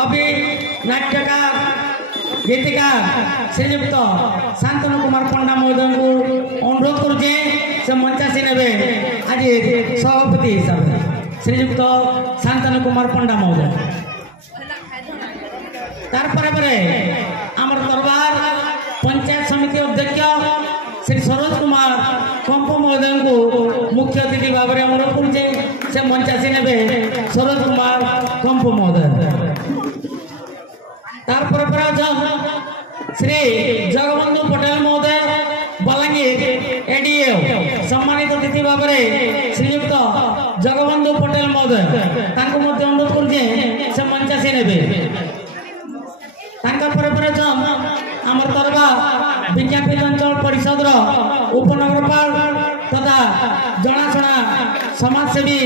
कवि नाट्यकार गीतिकार श्रीयुक्त शांतनु कुमार पंडा महोदय को अनुरोध करुचे से मंचासी ने आज सभापति हिसाब से श्रीयुक्त शांतनु कुमार पंडा महोदय तार परे आमर दरबार पंचायत समिति अध्यक्ष श्री सरोज कुमार कंपो महोदय को मुख्य अतिथि भाव में अनुरोध करुचे से मंचासी ने सरोज कुमार कंपो महोदय तार परे श्री जगबंधु पटेल महोदय बलांगीर एडीए सम्मानित अतिथि भाव में श्रीयुक्त जगबंधु पटेल महोदय अनुरोध करुचे से मंचासी ने आमर तरबा विज्ञापित अंचल परिषद उपनगरपाल तथा जनाशुना समाजसेवी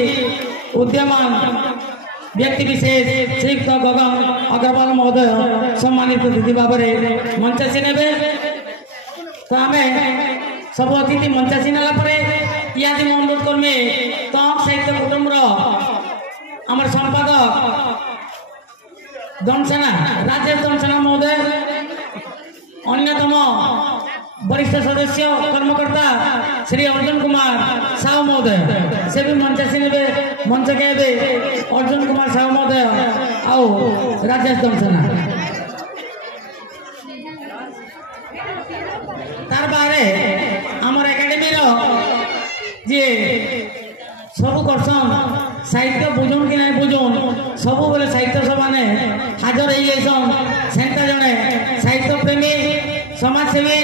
उद्यमान व्यक्ति विशेष श्रीयुक्त गगन अग्रवाल महोदय सम्मानित अतिथि भाव में मंचासी ने तो आम सब अतिथि मंचासी नाला इादी अनुरोध करमी तक साहित्य कुटुंब आमर संपादक दंसेना राजेश दंसेना महोदय अन्यतम वरिष्ठ सदस्य कर्मकर्ता श्री अर्जुन कुमार साहू महोदय से भी मंचासी ने मंच के अर्जुन कुमार साहू महोदय आओ राजेश दंसेना तार बाहर आमर एकाडेमी जी सब करसन साहित्य बुझुन कि नहीं बुझुन सब बेले साहित्य सभा ने हाजर हो सेंता जड़े साहित्य प्रेमी समाजसेवी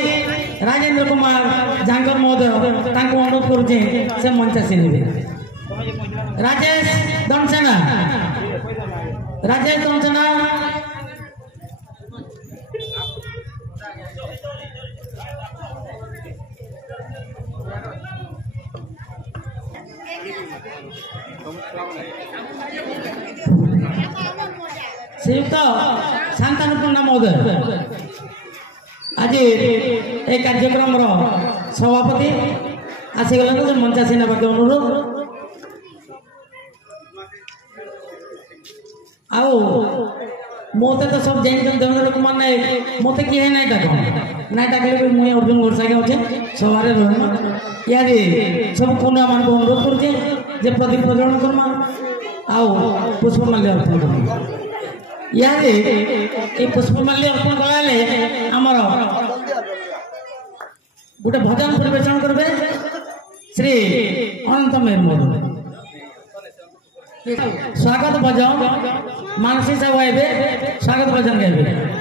राजेंद्र कुमार जांगर महोदय अनुरोध करुचे से मंचासी ने राजेश दंसेना श्रीयुक्त शांतनु पंडा महोदय आज ये कार्यक्रम सभापति आसीगला तो मंचासी ने अनुरोध आओ मत तो सब जान लोक मैंने मत किए ना डाक ना डाकले भी मुझे अर्जुन गोसाई अच्छे सवार इे सब पुनः मान को अनुरोध करुचे जे प्रदीप प्रज्वलन करमा आओ पुष्पमाल्य अर्पण कर ये पुष्पमाल्य अर्पण कराले आमर गोटे भजन परिवेशन करेंगे श्री अनंत मेहर महोदय स्वागत भजन मानसी साहब आए स्वागत भजन गाइबे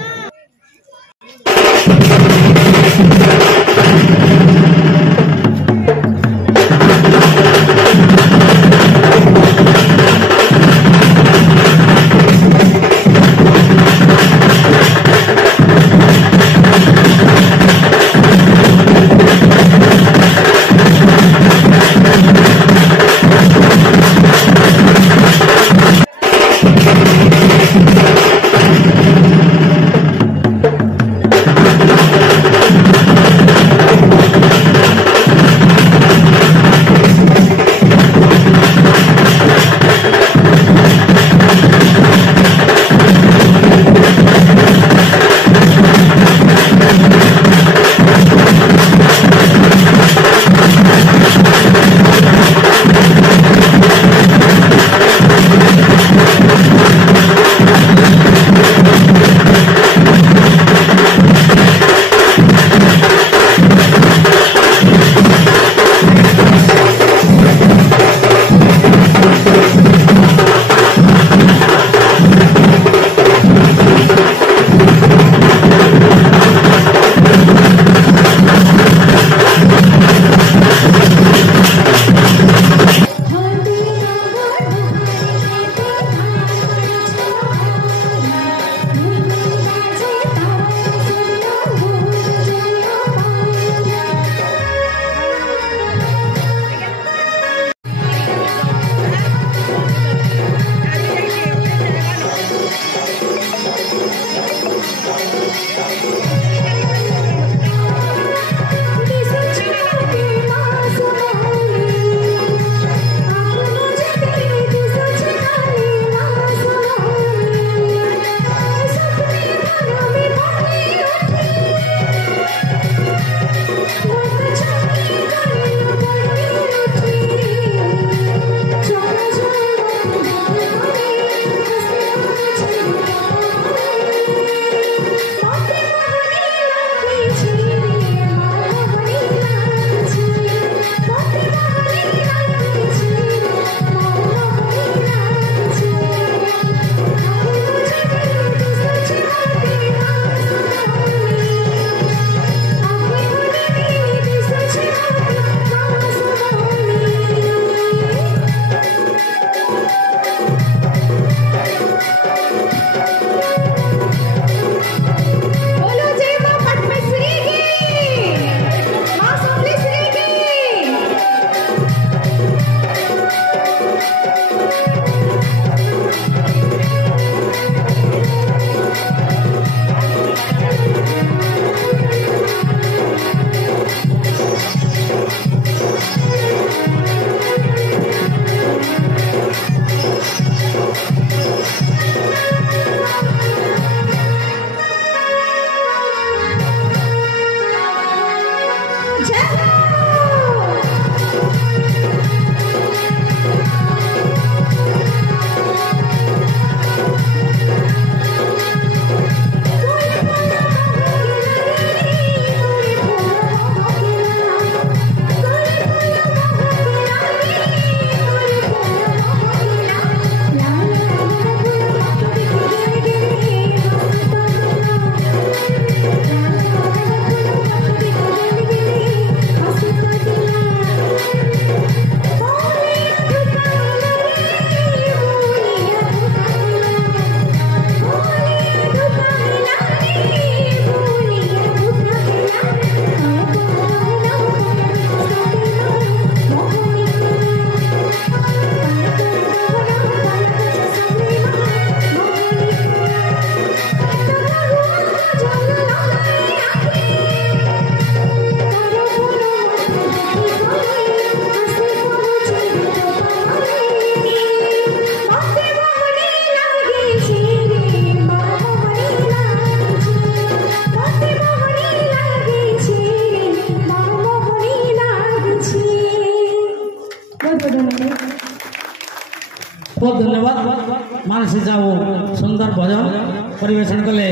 से जाओ सुंदर भजन परिवेशन कले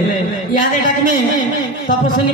याद डाकमे तपस्वी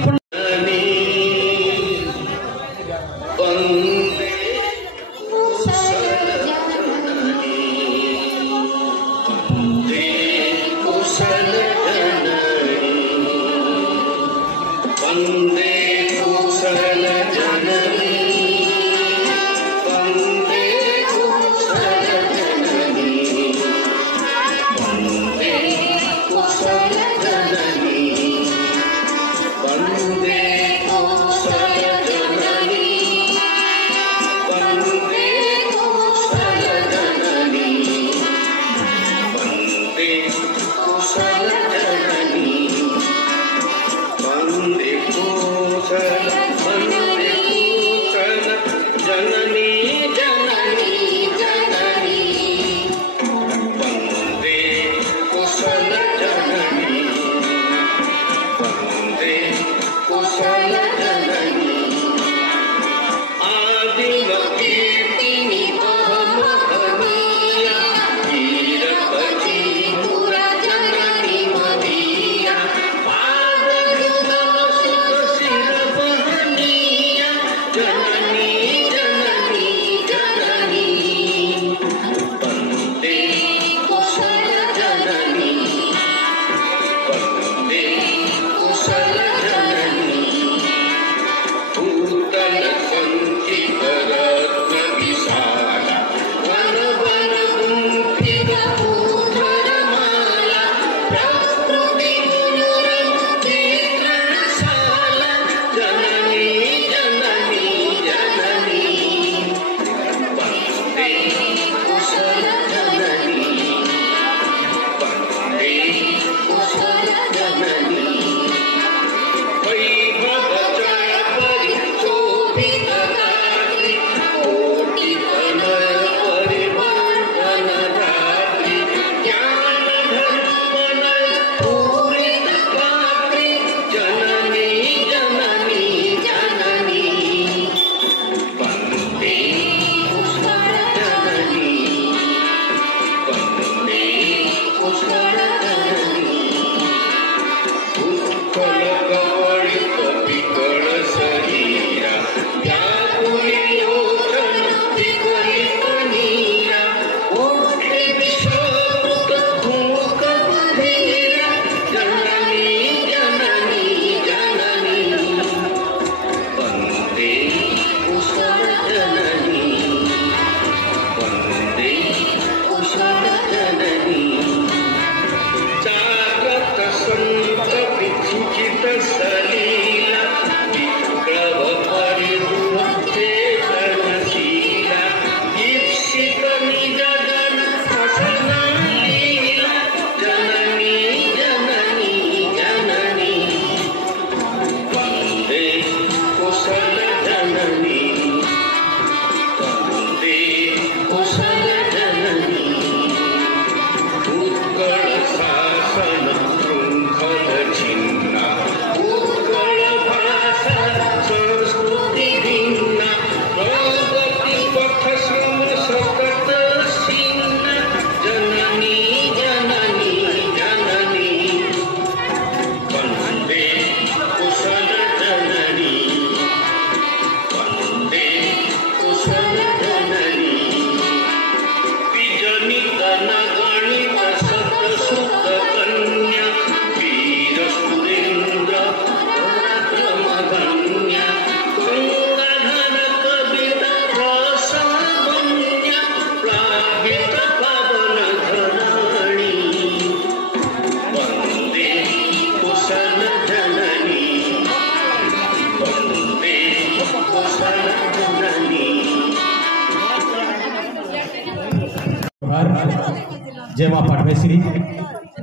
जय माँ पाटमेश्वरी,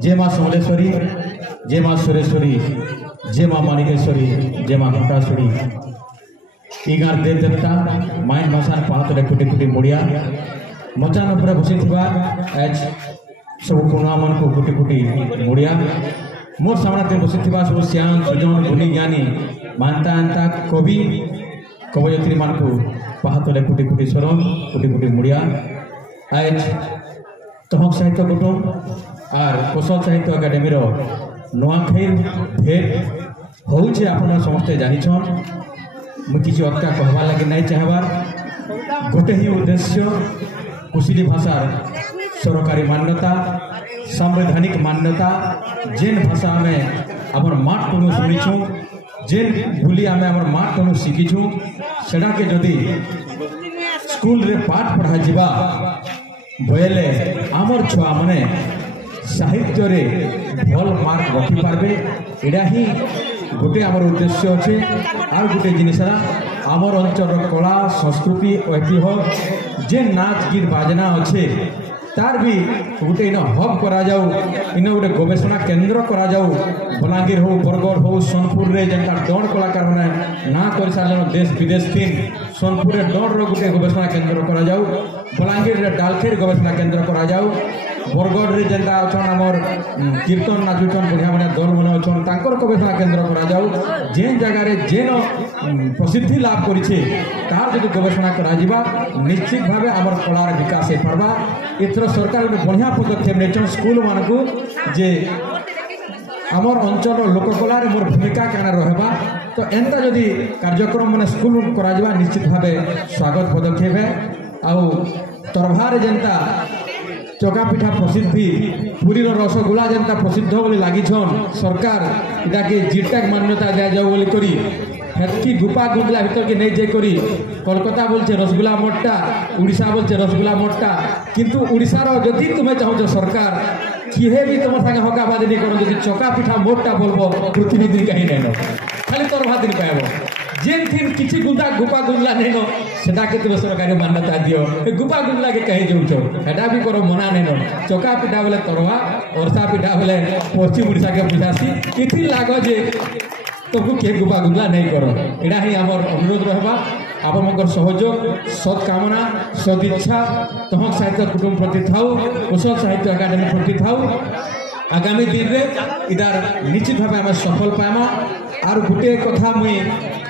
जय माँ समलेश्वरी, जय माँ सुरेश्वरी, जय माँ माणिकेश्वरी, जय माँ घंटाश्वरी। इगार देव देवता माइन मसान पाहतरे कोटी कोटी मुड़िया मचान उपरे बसी थिबा एज सब पुणा मन को कोटी कोटी मुड़िया मोर सामने बसी थिबा सब श्याम सुजन गुणी ज्ञानी मानता अंता कवि कवयत्री मान को पाहतरे कोटी कोटी शरण कोटी कोटी मुड़िया आज तहक साहित्य कुटुम আর কোশল সাহিত্য একাডেমির নুয়াখাই ভেট হচ্ছে আপনারা সমস্তে জানিছন মু কিছু অতকা কহবার লাগে নাই চাহবার গোটে হি উদ্দেশ্য কুশলী ভাষার সরকারি মান্যতা সাংবিধানিক মান্যতা যেন ভাষা আমি আমার মাঠ টনু শুনিছু যেন বুলি আমি আমার মাঠ টনু শিখিছু সেটাকে যদি স্কুলরে পাঠ পড়া যা বলে আমার ছুয়া মানে সাহিত্যরে ভাল মার্ক রখি পারবে এটা হি গোটে আমার উদ্দেশ্য আছে আর গোটে জিনিসরা আমার অঞ্চলের কলা সংস্কৃতি ঐতিহ্য যে নাচ গীত বাজনা আছে তার বি গোটে ইন হব করা যাও ইন গোটে গবেষণা কেন্দ্র করা যাও বলাঙ্গীর হো বরগড় হো সোনপুরে যেটা দৌড় কলাকার মানে না করে সারা দেশ বিদেশ থিন সোনপুরে দৌড়র গোটে গবেষণা কেন্দ্র করা যাও বলাঙ্গীর ডালখের গবেষণা কেন্দ্র করা যাও বরগড়ে যেটা অছন আমার কীর্তন নাচুছন বঢ়িয়া বঢ়িয়া দল মানে অছন তাঙ্কর গবেষণা কেন্দ্র করা যাও যে জায়গায় যেন প্রসিদ্ধি লাভ করেছে তার যদি গবেষণা করা যা নিশ্চিত ভাবে আমার কলার বিকাশ হয়ে পারবা এথর সরকার গোটে বঢ়িয়া পদক্ষেপ নেইছন স্কুল মানকু যে আমার অঞ্চলের লোককলার মোর ভূমিকা কেন রহবা তো এন্তা যদি কার্যক্রম মানে স্কুল করা যা নিশ্চিত ভাবে স্বাগত পদক্ষেপ আউ তরভার যেটা চকা পিঠা প্রসিদ্ধি পুরীর রসগোলা যেটা প্রসিদ্ধ বলে লাগিছন সরকার এটাকে জিট্যাগ মান্যতা দেয়া যাও বলে করি হেতকি গুপা গুগলা ভিতরকে নেই যে করি কলকাতা বলছে রসগোলা মঠটা উড়িষ্যা বলছে রসগোলা মঠটা কিন্তু উড়িষ্যার যদি তুমি চাহুছ সরকার কিহে বি তোমার সাথে হকাবাদি নি করো যদি চকা পিঠা মোটটা বলবো প্রতিনিধি কাহি নেন খালি তোর ভাত দিন পাইব যেন থিন কিছু গুপা গুগলা নেন সেটাকে তুমি সরকারি মান্যতা দিও গুপা গুগলাকে কহি যাউছ এটা বি করো মনা নেন চকা পিঠা বলে তরভা অরসা পিঠা বলে পশ্চিম উড়িষ্যাকে বুঝাছি ইথি লাগ যে তবু কে গুপা গুগলা নেই কর এটা হি আমার অনুরোধ রহবা আপনার সহযোগ সৎ কামনা সৎ ইচ্ছা তহক সাহিত্য কুটুম প্রতি থাও কুশল সাহিত্য একাডেমি প্রতি থাও আগামী দিনে ইদার নিশ্চিত ভাবে আমি সফল পাইমা আর গোটে কথা মুই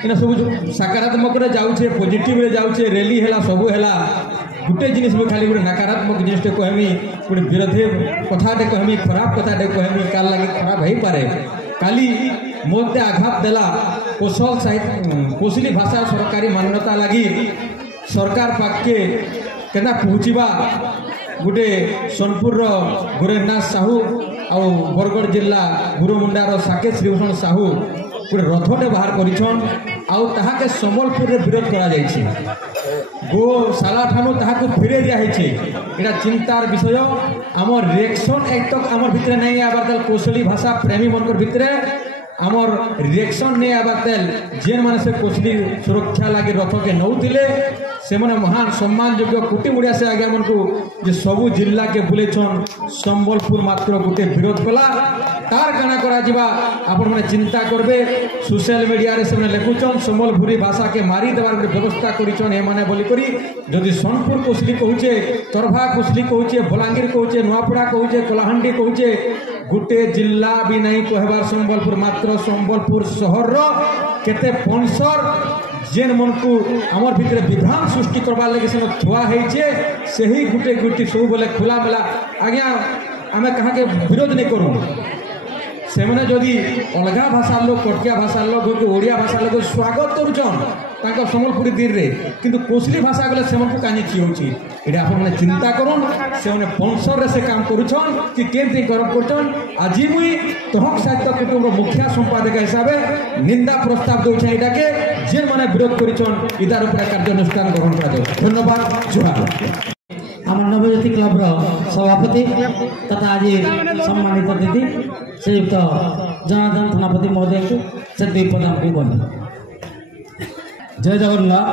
এটা সব সকারাত্মক যাচ্ছে পজিটিভরে যাচ্ছে রেলি হেলা সবু হেলা গোটে জিনিস মুই খালি গোটে নকারাত্মক জিনিসটা কহমি গোটে বিরোধী কথাটে কহমি খারাপ কথাটে কহমি কার লাগে খারাপ হয়ে পারে কালি মধ্যে আঘাত দেলা কৌশল সাহিত্য কৌশলী ভাষা সরকারি মান্যতা লাগি সরকার পাখকে কেনা পৌঁছবা গোটে সোনপুর গুরেন্দ্রনাথ সাহু ଆଉ ବରଗଡ଼ ଜିଲ୍ଲା ଗୁରୁମୁଣ୍ଡାର ସାକେତ ଶ୍ରୀଭୂଷଣ ସାହୁ ଗୋଟେ ରଥଟେ ବାହାର କରିଛନ୍ ଆଉ ତାହାକେ ସମ୍ବଲପୁରରେ ବିରୋଧ କରାଯାଇଛି ଗୋଶାଳା ଠାନୁ ତାହାକୁ ଫେରେଇ ଦିଆହେଇଛି ଏଇଟା ଚିନ୍ତାର ବିଷୟ ଆମର ରିଏକ୍ସନ୍ ଏତକ ଆମର ଭିତରେ ନାଇଁ ଆବାର ତାହେଲେ କୌଶଳୀ ଭାଷା ପ୍ରେମୀ ମାନଙ୍କର ଭିତରେ আমার রিয়েকশন নিয়ে আবার তেল যে মানে সে কোশলী সুরক্ষা লাগে রথকে নৌলে সে মহান সম্মানযোগ্য কুটিমুড়িয়া সে আজ্ঞা মানুষ যে সবু জিল্লাকে বুলেছন সম্বলপুর মাত্র গোটে বিরোধ কলা তার কাଣା করা যা আপন মানে চিন্তা করবে সোশ্যাল মিডিয়ারে সে লেখুছন সম্বলপুরী ভাষাকে মারি দেবার গোটে ব্যবস্থা করিছন এমানে বলি করি যদি সোনপুর কোশলী কହୁছে তরভা কোশলী কହୁছে বলাঙ্গীর কହୁছে নোয়াপড়া কହୁছে কলাহান্ডি কହୁছে গোটে জিল্লা বি নাই কহবার সম্বলপুর মাত্র সম্বলপুর সহর কেতে পনসর যেন মনকু আমার ভিতরে বিভ্রাম সৃষ্টি করবার লাগে সেন থুয়া হয়েছে সেই গোটে গোটি সব বলে খোলা মেলা আজ্ঞা আমি কাহাকে বিরোধ নেই করু সেমানে যদি অলগা ভাষার লোক কটকিয়া ভাষার লোক ওড়িয়া ভাষার লোক স্বাগত করুছন তাঙ্ক সম্বলপুরী তীরে কিন্তু কোশলী ভাষা গলে সেমানকু কাহি চিউছি এটা আপনার চিন্তা করুন সে পনসরে সে কাম করুছন কি কেমতি গরম করছন আজি মুই তহক সাহিত্য কুটুম্বর মুখিয়া সম্পাদক হিসাবে নিন্দা প্রস্তাব দৌছেন এটাকে যে মানে বিরোধ করেছন ইদার উপরে কার্যানুষ্ঠান গ্রহণ করা যাবে ধন্যবাদ জোহার আমার নবজ্যোতি ক্লবর সভাপতি তথা আজ সম্মানিত দিদি শ্রীযুক্ত জনার্দন থানাপতি মহোদয়কে সে দুই পদাঙ্কু বলে जय जगन्नाथ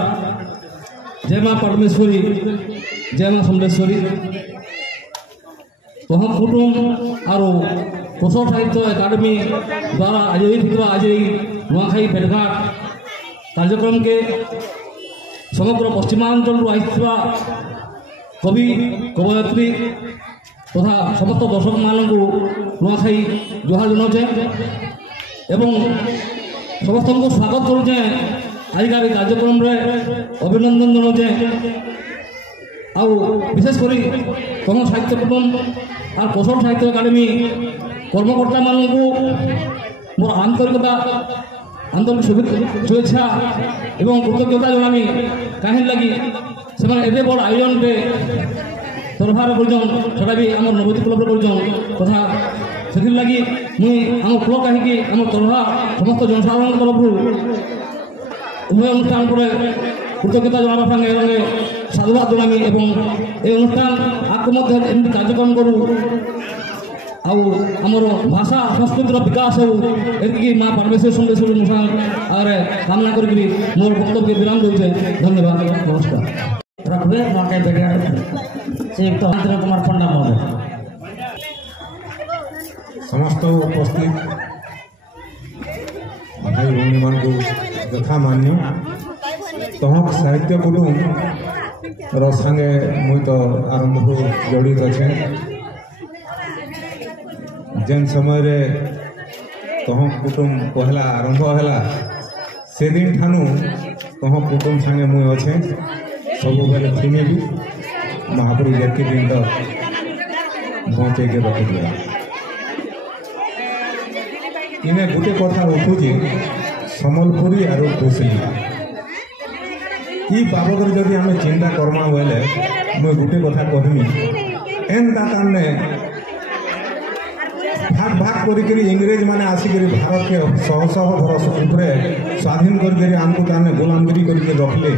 जय माँ परमेश्वरी जय माँ समलेश्वरी तह कुटुम और कोशल साहित्य एकाडेमी द्वारा आयोजित आज नुआखाई भेटघाट कार्यक्रम के समग्र पश्चिमांचल आईवा कवि कवयत्री तथा समस्त दर्शक मानक नुआखाई जुहार जनाऊे एवं समस्त को स्वागत करुचे आजिकार कार्यक्रम अभिनंदन जनाऊे आउ विशेषकर कौन साहित्य कुटुम আর কৌশল সাহিত্য একাডেমি কর্মকর্তা মানুষকে মোর আন্তরিক শুভেচ্ছা এবং কৃতজ্ঞতা জানামি কাহিনী লাগি সে এতে বড় আয়োজনকে তরফার করছেন সেটা বি আমার নবতী ক্লবরে করছেন তথা ସେଥିର୍ ଲାଗି ମୁଇଁ ଆମ କ୍ଲବ କାହିଁକି ଆମ ତରଫା ସମସ୍ତ ଜନସାଧାରଣ ତରଫରୁ ଉଭୟ ଅନୁଷ୍ଠାନ ପରେ କୃତଜ୍ଞତା ଜଣାଇବା ସାଙ୍ଗେ ସାଧୁବାଦ ଜଣାମି ଏବଂ এই অনুষ্ঠান ଆଗକୁ ମଧ୍ୟ ଏମିତି କାର୍ଯ୍ୟକ୍ରମ କରୁ ଆଉ ଆମର ଭାଷା ସଂସ୍କୃତିର ବିକାଶ ହେଉ ଏତିକି ମା ପାରମେଶ୍ୱରୀ ସୁନ୍ଦରେଶ୍ୱରୀ ମୂଷା ଆଗରେ କାମନା କରିକିରି ମୋର ବକ୍ତବ୍ୟ ବିରାମ ଦେଉଛେ ଧନ୍ୟବାଦ ନମସ୍କାର ରଖବେ ନୂଆଖାଇ ଭେଟଘାଟ ଶ୍ରୀଯୁକ୍ତ ମହେନ୍ଦ୍ର କୁମାର ପଣ୍ଡା ମହୋଦୟ समस्त उपस्थित भाई भौणी मान यथा मान्य तहक साहित्य कुटुम संगे मुई तो आरंभ जड़ित अच्छे जेन समय तहक कुटुम पहला आरंभ है से दिन ठानु तहक कुटुम संगे मुई अच्छे सब बेले थीमे भी महापुरी जेति दिन तक पहुँचे के रखी दिया इन्हें गोटे कथा उठुचे सम्बलपुरी और कोसली ई बाबद जदि आम चिंता करमा बोले मुझे गोटे कथा कहमी एनता ताने भाग भाग करी इंग्रेज माने आसिक भारत के शह शह वर्ष उपरे स्वाधीन करके आमको ताने गुलामगिरी करके रखले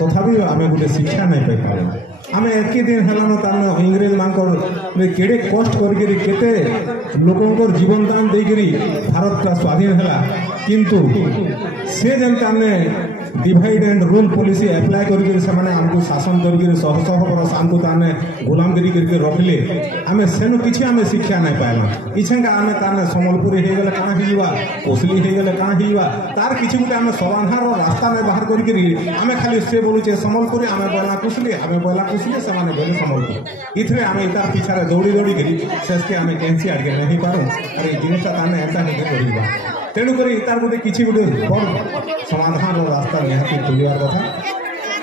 तथापि आम गोटे शिक्षा नहीं पाई पारे आम एक दिन हेलान तान इंग्रेज मानकर केड़े कष्ट करके केते लोकंकर जीवन दान देकरी भारत का स्वाधीन है किंतु से जन ताने divide and rule policy apply करके आमको शासन करके शह शह बरस आमको ताने गुलामगिरी करके रखले आम सेनु किसी आम शिक्षा नहीं पाइल इछेका आम ताने सम्बलपुरी हो गले काना हिवा कोसली हो गले काना हिवा तार किसी गोटे आम समाधान रास्ता में बाहर करके आम खाली से बोलुचे सम्बलपुरी आम बोला कुशली आम बोला कुशली से बोले सम्बलपुरी इथरे आम तार पिछारे दौड़ी दौड़ी करी शेष के आम कैंसी आगे नहीं पारूँ और ये जिनटा ताने एंता नहीं करवा तेणुक तार गोटे किसी गोटे बड़ समाधान रास्ता निहाती तुलिबार कथा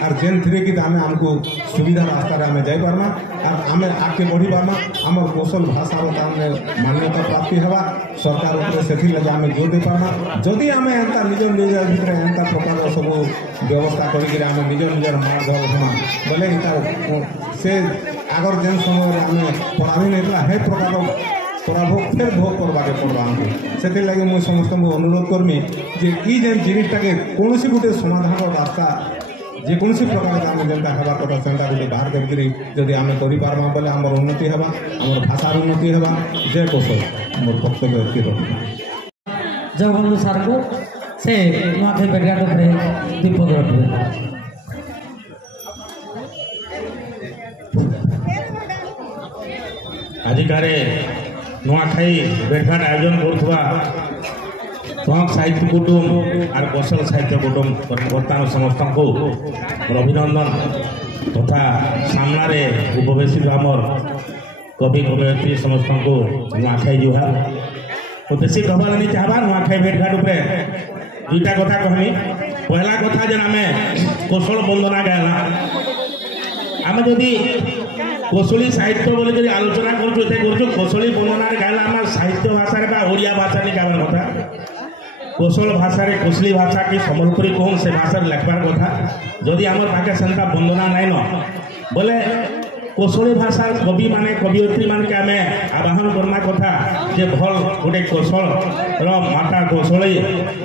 और जेन थी कि आम आमको सुविधा रास्ता आम जापारमा और आम आगे बढ़ी पार्मा आम कौशल भाषा मान्यता प्राप्ति हवा सरकार से आम जोर दे पार्मा जदि आम एंता निज निज भितर एंता प्रकार सब व्यवस्था करके आम निज निजर माँ घर होना बोले से आगर जेन समय आम पराधीन होता है प्रकार पराभोग फिर भोग करवाके पड़वा आमको से लगे मुझे समस्त अनुरोध करमी जे ई जेन जिनिसटा के कौन गोटे समाधान रास्ता जेकोसी प्रकार आम जेनता हवा कथा से गोटे बाहर करके जदि आम करें बोले आम उन्नति है आम भाषार उन्नति है जय कौशल मोर वक्तव्य जगबंधु सार को से नूआखाई भेटघाट दीपक रखिए आजिकार नूआखाई भेटघाट आयोजन करुवा तहक साहित्य कुटुम और कौशल साहित्य कुटुम कर्मकर्ता समस्त को अभिनंदन तथा सामने उपवेशित आमर कवि कवयत्री समस्त को नूआखाई जुहार तो बेसी कहवा नहीं चाहबा नूआखाई भेटघाट उपरे दुईटा कथा कहमी पहला कथा जे आम कौशल वंदना गाला आम जदि कौशली साहित्य बोली आलोचना करूँ कौशली वंदना गाला आम साहित्य भाषा ओडिया भाषा नहीं गाँव कथा कौशल भाषा कोसली भाषा कि सम्बलपुरी कहूँ से भाषा लेखबार कथा जदि आम पाखे सेंता वंदना नाइन बोले कौशली भाषा कवि माने कवयित्री मान के आम आवाहन करना कथा जे भल गोटे कौशल माता कौशली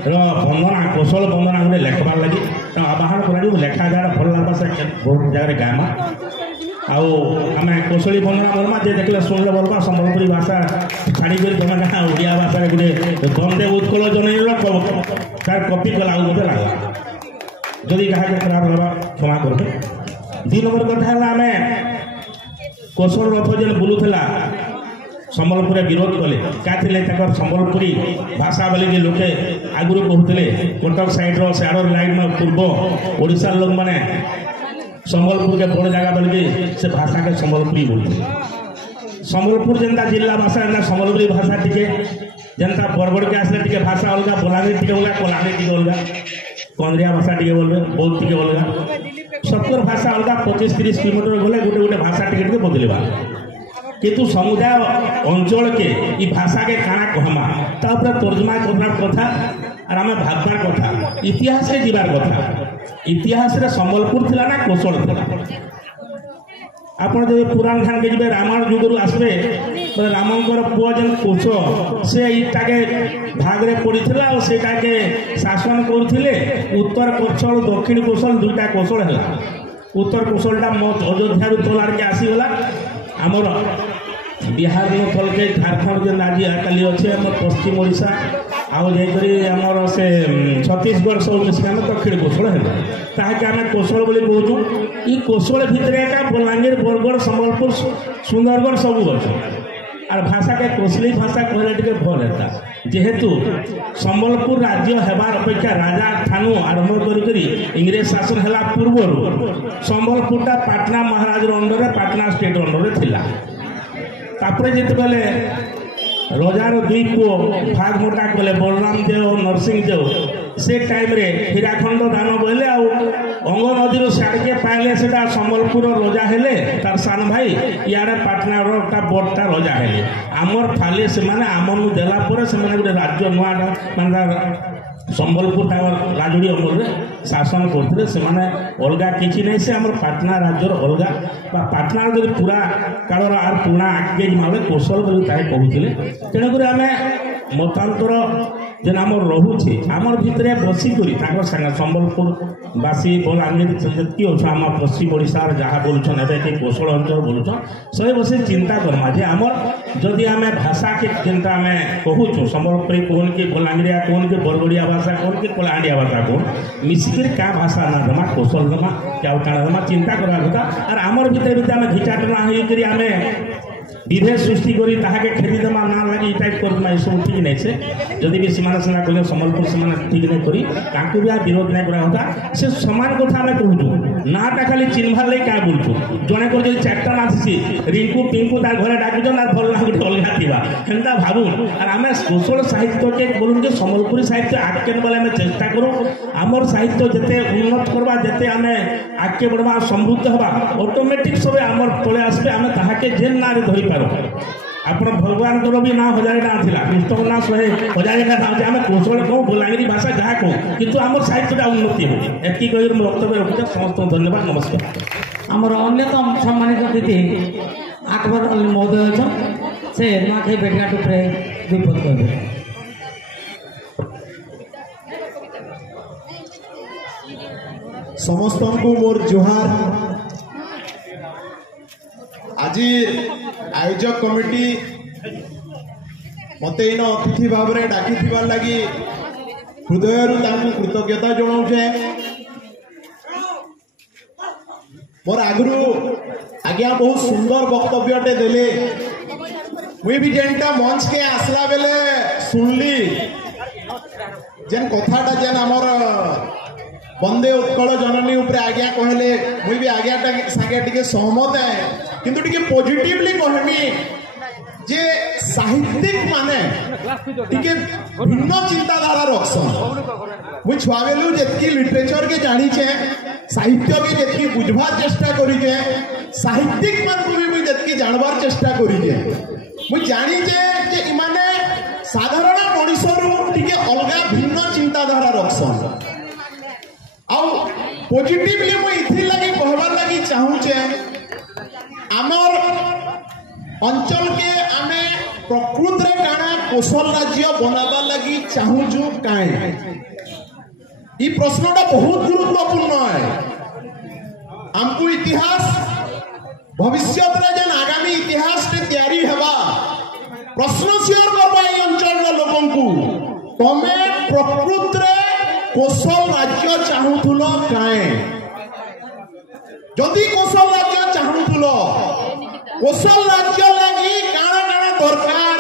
वंदना कौशल वंदना गोटे लेखबार लगी आवाहन कर लेखा जहाँ भल लगवा से बहुत जगह गामा आउ आम कौशली वंदना बोलमा जे देखले शुणले बोलबा सम्बलपुरी भाषा छाड़ी तुम क्या ओडिया भाषा गोटे बंदे उत्कल जननी तार कपि कला मत लगला जदि क्या खराब लगा क्षमा करते दुई नंबर कथा है आम कौशल रथ जेन बुलूला सम्बलपुर विरोध कले क्या सम्बलपुरी भाषा बोले लोके आगुरी कहते कटक साइड्र सियार लाइन पूर्व ओडिशा लोक मैंने सम्बलपुर के बड़ जगह बोलिए से भाषा के सम्बलपुरी बोलते सम्बलपुर जेनता जिला भाषा एंता सम्बलपुरी भाषा टी जेनता बरगढ़ के आसले टी भाषा अलग बलांगीर टी अलग कलाहांडी टी अलग कंद्रिया भाषा टी बोलबे बौद्ध टी अलग सबकर भाषा अलग 25-30 किलोमीटर गले गोटे गोटे भाषा टी बदलवा किंतु समुदाय अंचल के ई भाषा के काना कहमा तापर तर्जमा करनार कथा और आम भाबबार कथा इतिहास के जीवार कथा इतिहास रे संबलपुर थिला ना कोशल थिला आपण जब पुराण खान के जब रामायण जुगरू आसबे तो रामंकर पुआ जन कोश से इटाके भाग रे पड़ीथिला और सेटाके शासन करथिले उत्तर कोशल दक्षिण कोशल दुटा कोशल हला उत्तर कोशलटा अयोध्या तोलार के आसीगला आमर बिहार में फल के झारखंड जो आज काली अच्छे आम पश्चिम ओडिशा आमर से छत्तीसगढ़ सब मिसिक दक्षिण कोशल है ताकि आम कोशल बोली कहूँ ये कोशल भितर एका बलांगीर बरगढ़ संबलपुर सुंदरगढ़ सब अच्छे और भाषा के कोशली भाषा कहले टे भल है जेहेतु संबलपुर राज्य हेबार अपेक्षा राजा ठानु आरंभ करी इंग्रेज शासन है पूर्व संबलपुरटा पाटना महाराज अंडर पाटना स्टेट अंडर थिला तापरे जिते बेले रजार दुई पुओ भाग मोटा कले बलराम देव नरसिंह देव से टाइम रे हीराखंड दान बोले अंग नदी सियाड़के पाइले से संबलपुर रजा हेले तार सान भाई इे पाटना बड़टा रजा हेले आमर फाले से आमनु देला से गोटे राज्य नुआ माने संबलपुर राजुड़ी अंगल शासन करते से अलग किसी नहीं से आमर पाटना राज्यर अलग पाटना जो पूरा कालर आर पुणा आगे जिमा कौशल कहते तेणुक आम मतांतर जेन आमर रोचे आमर भितर बसिक संबलपुरवासी बलांगीर जी अच्छे आम पश्चिम ओडिशार जहाँ बोलुन ए कौशल अंचल बोलुन सब बस चिंता करमा जे आमर जदि आम भाषा के जेनटा आम कहूँ संबलपुरी कहन कि बलांगीरिया कहन कि बरगढ़िया भाषा कहन कि कलाहांडिया भाषा कहन मिसिक क्या भाषा ना देमा कौशल देमा क्या काना देमा चिंता करा कथा और आमर भितर आम घिचाटना होकर आम विभेद सृष्टि करी ताहाके खेती देमा ना लगी टाइप कर सब ठीक नहीं से जदि भी सीमाना सीना कहले संबलपुर सीमाना ठीक नहीं करी तांको भी आ विरोध नहीं करा होता से समान कथा आम कहूँ नाटा खाली चिन्हबार लगे क्या बोलूँ जड़े को जो चार्टा ना थी रिंकू पिंकू तार घरे डाकुन और भल ना गोटे अलग थी हेन्ता भावुन और आम कौशल साहित्य के बोलूँ कि संबलपुरी साहित्य आगे बोले आम चेष्टा करूँ आमर साहित्य जिते उन्नत करवा जिते आम आगे बढ़वा समृद्ध हवा ऑटोमेटिक सब आमर तले आसबे आम ताहाके जेन ना धरी पार आप भगवान भी ना 1000 ना था कृष्ण ना 100,000 ना था आम कौशल कहूँ बलांगीरी भाषा जहाँ कहूँ किंतु आम साहित्यटा उन्नति हो एति कह वक्तव्य रखुचे समस्त धन्यवाद नमस्कार आमर अन्यतम सम्मानित अतिथि আকবর আলী মহোদয় अछन से नुआखाई भेटघाट उपरे दुई पद कहबे समस्त को मोर जोहार आज आयोजक कमिटी मत इन अतिथि भाव में डाकी लगी हृदय कृतज्ञता जनाऊे मोर आगु आज्ञा बहुत सुंदर वक्तव्यटे देले मुई भी जेनटा मंच के आसला बेले सुनली जेन कथाटा जेन आमर वंदे उत्कल जननी उपरे आज्ञा कहले मुई भी आज्ञाटा सागे टिके सहमत है किंतु टिके पॉजिटिवली कहमी जे साहित्यिक माने टिके भिन्न चिंताधारा रखसन मुई छुआ बेलु जेतकी लिटरेचर के जानी छे साहित्य के जेतकी बुझबार चेष्टा करी छे साहित्यिक मान को भी जेतकी जानबार चेष्टा करी छे मुई जानी छे जे इमाने साधारण मनुष्यरू टिके अलगा भिन्न चिंताधारा रखसन आउ पॉजिटिवली मुई इथि लागि कहबार लागि चाहू छे आमर अंचल के आमे प्रकृत रे काना कौशल राज्य बनाबा लागि चाहूछु काए ई प्रश्नटा बहुत गुरुत्वपूर्ण है हमको इतिहास भविष्य रे जन आगामी इतिहास रे तैयारी हेबा प्रश्न शेयर करबा ई अंचल रे लोगन को तमे प्रकृत रे कौशल राज्य चाहूथुलो काए जदि कौशल राज्य चाहूथुलो कौशल राज्य लगी काना काना दरकार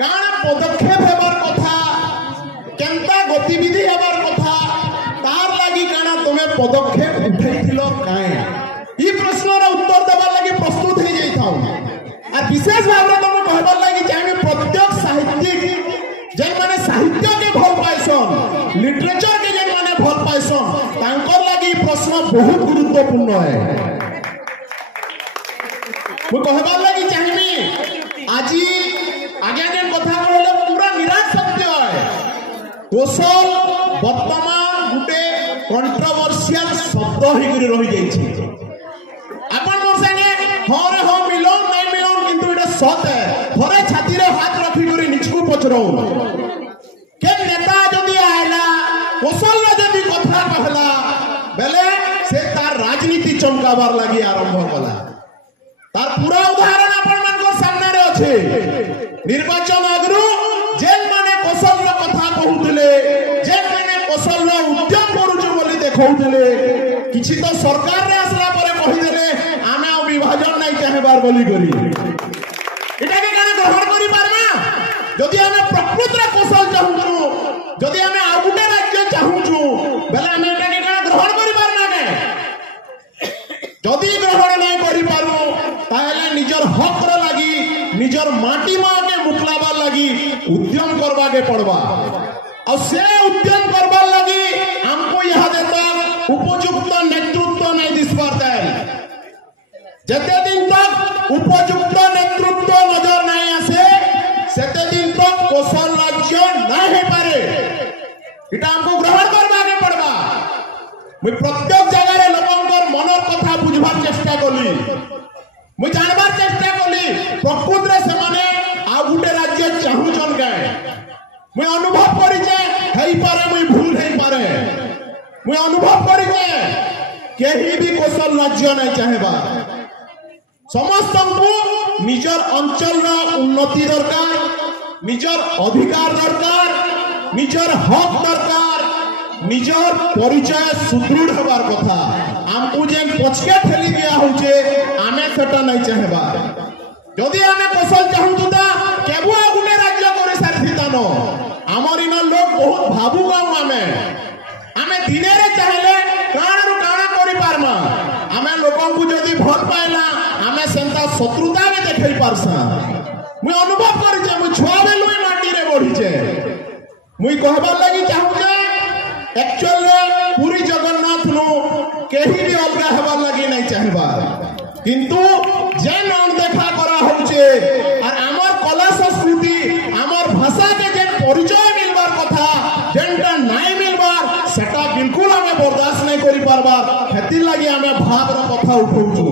काना पदक्षेप हेबार कथा केनता गतिविधि हेबार कथा तार लगी काना तुमे पदक्षेप उठैथिलो काए ई प्रश्नर उत्तर देबार लगी प्रस्तुत हो जाइथाउ आ विशेष भाव में तुम कहबार लगी चाहे प्रत्येक साहित्यिक जेन माने साहित्य के भल पाइसन लिटरेचर के जेन माने भल पाइसन तांकर लगी प्रश्न बहुत गुरुत्वपूर्ण है। कहबार लगी चाहिए कहमी आज आज्ञा जेन कथा कहले पूरा निराश सत्य है कौशल वर्तमान गुटे कंट्रोवर्शियल शब्द ही रही जाइछि अपन मोर संगे हाँ रे हाँ मिलन नहीं मिलन किंतु एटा सत है थोड़े छाती रे हाथ रखी करी निचकू पचरो के नेता जदि आइला कौशल जदि कथा कहला बेले से तार राजनीति चमकाबार लगी आरंभ कला तार पूरा उदाहरण अपन मान सामने रे अछि निर्वाचन आगरु जेन माने कौशल रो कथा कहउतले जेन माने कौशल रो उद्यम करूछु बोली देखौतले किछि तो सरकार रे आसला परे कहि देले आमे विभाजन नहीं चाहेबार बोली करी एटा के काने ग्रहण करि पारमा जदि आमे प्रकृत रे कौशल चाहूछु जदि आमे आ गुटे राज्य चाहूछु बेले आमे एटा के काने ग्रहण करि पारमा ने जदि ग्रहण नहीं करि पारू ताहले निजर हक रे लागि निजर माटी मां के मुकलाबार लागि उद्यम करबा के पड़बा और से उद्यम करबार लागि हमको यह देता उपयुक्त नेतृत्व नहीं दिस पाता है जते दिन तक उपयुक्त नेतृत्व नजर नहीं आसे सेते दिन तक कौशल राज्य नहीं है पारे इटा हमको ग्रहण करबा के पड़बा मैं प्रत्येक जगह रे लोकंकर मनर कथा बुझबार चेष्टा कली मैं जानबार चेष्टा कली प्रकृत रे से माने आ गुटे राज्य चाहूचन के मैं अनुभव करी जे हेई पारे मैं भूल हेई पारे मैं अनुभव करी जे केही भी कौशल राज्य नहीं चाहेबा समस्त को निजर अंचल रा उन्नति दरकार निजर अधिकार दरकार निजर हक दरकार निजर परिचय सुदृढ़ हबार कथा हमको जे पछके ठेली दिया होचे आमे सेटा नहीं चाहेबा जदि आमे कौशल चाहूछु ता केबो गुटे राज्य करे सारथितानो हमर इन लोग बहुत भाबु गाऊ आमे दिने रे चाहले काण रु काण करि पारमा आमे लोकन को जदि भल पाइला आमे सेंता शत्रुता में देखै पारसा मुई अनुभव करि जे मुई छुआ बेलु माटी रे बढ़ी जे मुई कहबार लागि चाहू जे एक्चुअल रे पूरी जगन्नाथ नो केही भी अलगा हेबार लागि नहीं चाहेबा किंतु जे नन देखा करा होचे और हमर कला संस्कृति हमर भाषा के जे परिचय मिलबार कथा जेंटा नहीं मिलबार सेटा बिल्कुल हमें बर्दाश्त नहीं करि पारबार हेति लागि हमें भाग रो कथा उठौछु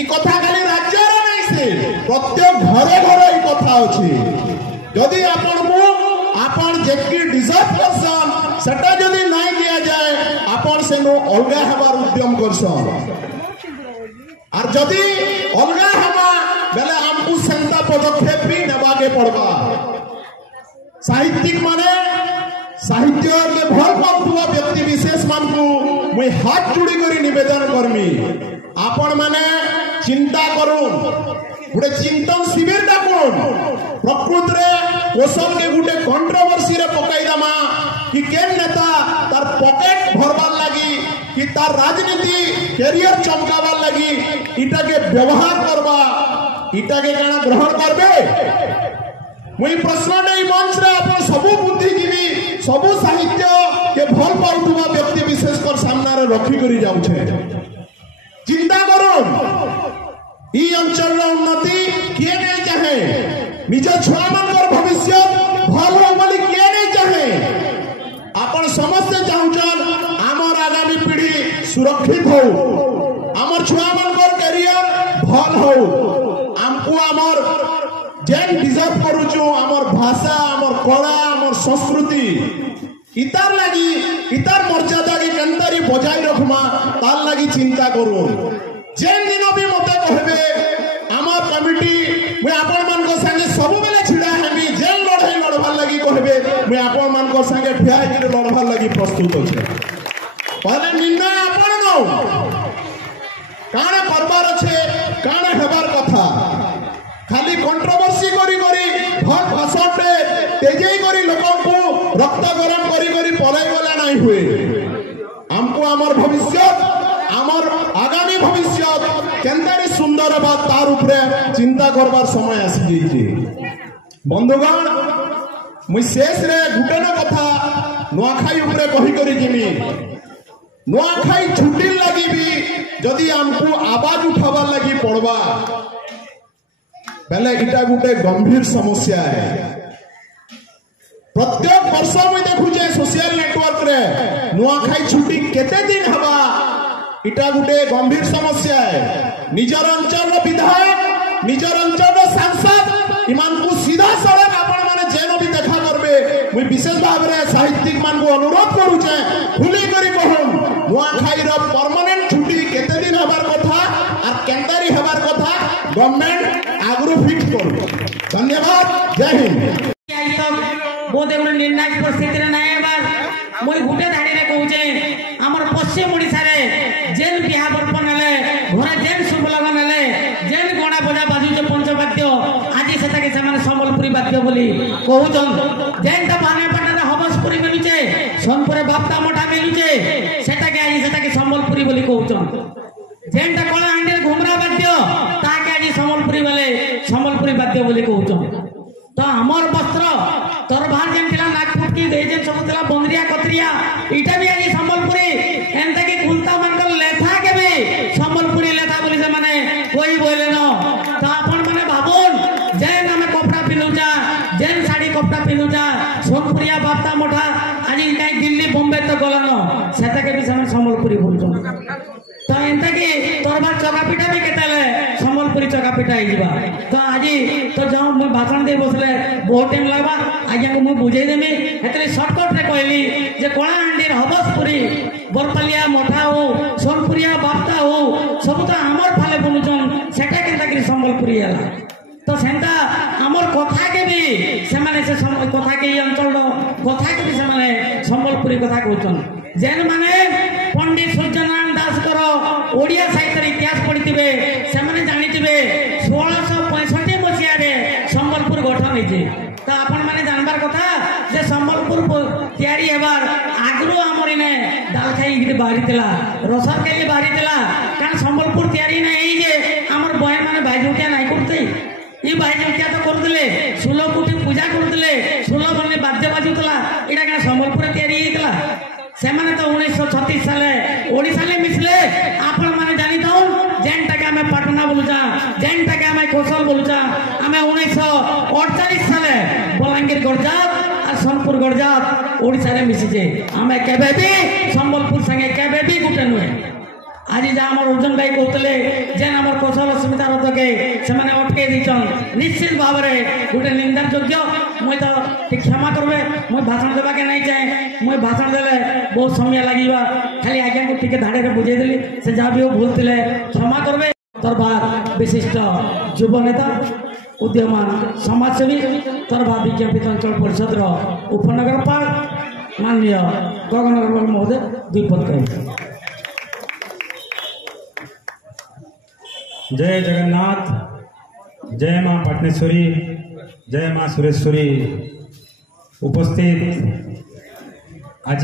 ई कथा खाली राज्य रे नहीं से प्रत्येक घरे घरे ई कथा अछि यदि आपण को आपण जेकी डिजर्व करसन सेटा जदि नहीं दिया जाए आपण सेनो अलगा हेबार उद्यम करसन और जदि अलगा हेबा बेले हमकु सेंता पदक्षेप भी नेबा के पड़बा साहित्यिक माने साहित्य के भल पाउथुवा व्यक्ति विशेष मान को मुई हाथ जोड़ी करी निवेदन करमी आपण माने चिंता करूं गुटे चिंतन शिविर डाकुन प्रकृत रे कौशल के गुटे कंट्रोवर्सी रे पकाई दमा कि केन नेता तार पॉकेट भरबार लागि कि तार राजनीति कैरियर चमकाबार लागि इटा के व्यवहार करबा इटा के काना ग्रहण करबे मुई प्रश्न नहीं मंच रे अपन सबु बुद्धिजीवी सबु साहित्य के भल पाउथुवा व्यक्ति विशेष कर सामना रे रखी करी जाउ छे चिंता करूं ई अंचल रो उन्नति किए नहीं चाहे निज छुआ मनकर भविष्य भल हो बोली किए नहीं चाहे आपण समस्त चाहूचन आमर आगामी पीढ़ी सुरक्षित हो आमर छुआ मनकर कैरियर भल हो हमको आमर जेन डिजर्व करूछु आमर भाषा आमर कला आमर संस्कृति इतार लागि इतार मर्यादा के केंतारी बजाय रखमा तार लागि चिंता करू जेन दिन भी मते कहबे आमर कमिटी मैं आपण मान को संगे सब बेले छिड़ा हेमी जेन लड़ाई लड़बार लागि कहबे मैं आपण मान को संगे ठिया के लड़बार लागि प्रस्तुत अछि पहले निर्णय आपण नो काना करबार अछि काना हेबार कथा खाली कंट्रोवर्सी करी भल भाषण रे तेजई करी लोगों को रक्त गरम करी पलाई गला नहीं हुए हमको आमर भविष्य आमर आगामी भविष्य केंतारी सुंदर बा तार ऊपर चिंता करबार समय आसी जाइए बंधुगण मुई शेष रे गुटेन कथा नुआखाई ऊपर कही करी जिमी नुआखाई छुट्टी लगी भी जदि हमको आवाज उठाबार लगी पड़वा पहले इटा गोटे गंभीर समस्या है। प्रत्येक वर्ष मुझे देखुचे सोशल नेटवर्क रे नुआखाई छुट्टी केते दिन हवा इटा गोटे गंभीर समस्या है। निजर अंचल विधायक निजर अंचल सांसद इमान को सीधा सड़क आपण माने जेनो भी देखा करबे मुई विशेष भाव रे साहित्यिक मान को अनुरोध करूचे खुली करी कहूं नुआखाई रो परमानेंट छुट्टी केते दिन हबार कथा और केंतारी हबार कथा गवर्नमेंट आगरू फिक्स करू। धन्यवाद। जय हिंद। बहुत गुटे निर्णायक परिस्थिति नहीं बार मुई गुटे धाड़ी रे कहूचे हमर पश्चिम ओडिसा रे जेन बिहा बर्पण हेले घरे जेन शुभ लगन हेले जेन गणा बजा बाजुचे पंचवाद्य आज सेताके सेमाने संबलपुरी वाद्य बोली कहूचन जेन ता पाने पाटरे हबसपुरी मिलुचे सोनपुरे बापता मोठा मिलुचे सेताके आज सेताके संबलपुरी बोली कहूचन जेन ता कलाहांडी घुमरा वाद्य ताके आज संबलपुरी वाद्य बोली कहूचन। तो आमर वस्त्र तरभार जेन थिला नागपुटकी जेन सब थिला बंदरिया कतरिया इटा भी आज संबलपुरी एंता के कुलता मानकर लेथा के भी संबलपुरी लेथा बोली से माने कोई बोले न। तो अपन माने भाबुन जेन हमें कपड़ा पिनुचा जेन साड़ी कपड़ा पिनुचा सोनपुरिया बापता मोठा आज काई दिल्ली बॉम्बे तो गलन सेता के भी से संबलपुरी बोलतो। तो एंता की तरभार चकापिटा भी केताले संबलपुरी चकापिटा ही जीवा। तो आज तो जाऊं मुझे भाषण दे बसले बहुत टाइम लगवा आज्ञा को मुझे बुझे देमी एतले शॉर्टकट रे कहली जे कलाहांडी हबसपुरी बरपालिया मोठा हो सोनपुरिया बापता हो सब तो आमर फाले बनुचन सेटा केनता कि संबलपुरी आला। तो सेंता आमर कथा के भी से माने से कथा के अंचल कथा के भी से माने संबलपुरी कथा कहउचन जेन माने पंडित सूर्यनारायण दास करो ओडिया साहित्य इतिहास पढ़िथिबे से माने जानिथिबे 1665 मसिया रे संबलपुर गठन होइছে। तो आपण माने जानबार कथा जे संबलपुर तैयारी हेबार आगरो हमर इने दालखाई गिरी बारितला रसर केली बारितला कारण संबलपुर तैयारी नहीं जे हमर बय माने भाईजुटिया नहीं करते ई भाईजुटिया तो करदले 16 कोटी पूजा करदले 16 बने वाद्य बाजुतला एटा का संबलपुर तैयारी हेतला से माने तो 1936 साले ओडिसा ले मिसले आपण माने जानि थाउन जेन टाका में पटना बोलुचा जेन टाका में कौशल बोलुचा हमें 1948 साले बलांगीर गरजात और सोनपुर गरजात ओडिसा रे मिसिजे हमें केबे भी संबलपुर संगे केबे भी गुटे नुहे। आज जा हमर ओजन भाई कहतले जेन हमर कौशल अस्मिता रथके से माने अटके दिचन निश्चित भाव रे गुटे निंदा योग्य मुई तो क्षमा करबे मुई भाषण देबा के नहीं चाहे मुई भाषण देले बहुत समय लागिबा खाली आज्ञा को टिके धाड़े रे बुझे देली से जा भी हो भूलतिले क्षमा करबे। तरभार विशिष्ट युव नेता उद्यमान समाजसेवी तरभार विज्ञापित अंचल परिषद उपनगरपाल माननीय गगन अग्रवाल महोदय द्विपद कहे। जय जगन्नाथ जय मां पाटनेश्वरी जय मां सुरेश्वरी। उपस्थित आज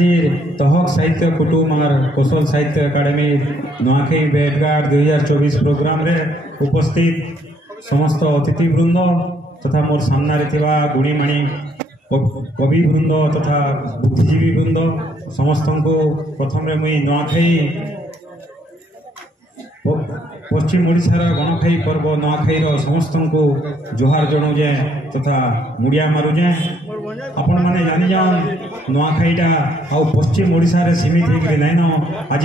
तहक साहित्य कुटुम और कौशल साहित्य एकाडेमी नुआखाई भेटघाट 2024 प्रोग्राम रे उपस्थित समस्त अतिथिवृंद तथा मोर सामने थिबा गुणीमाणी कवि वृंद तथा बुद्धिजीवी वृंद समस्त को प्रथम मुई नुआखाई पश्चिम ओडिशार गणखाई पर्व नुआखाई समस्त को जोहार जनाऊे तथा मुड़िया मारुजे। आपण मैंने जानी जान नुआखाईटा आ पश्चिम ओडिशा रे सीमित होकर नाइन आज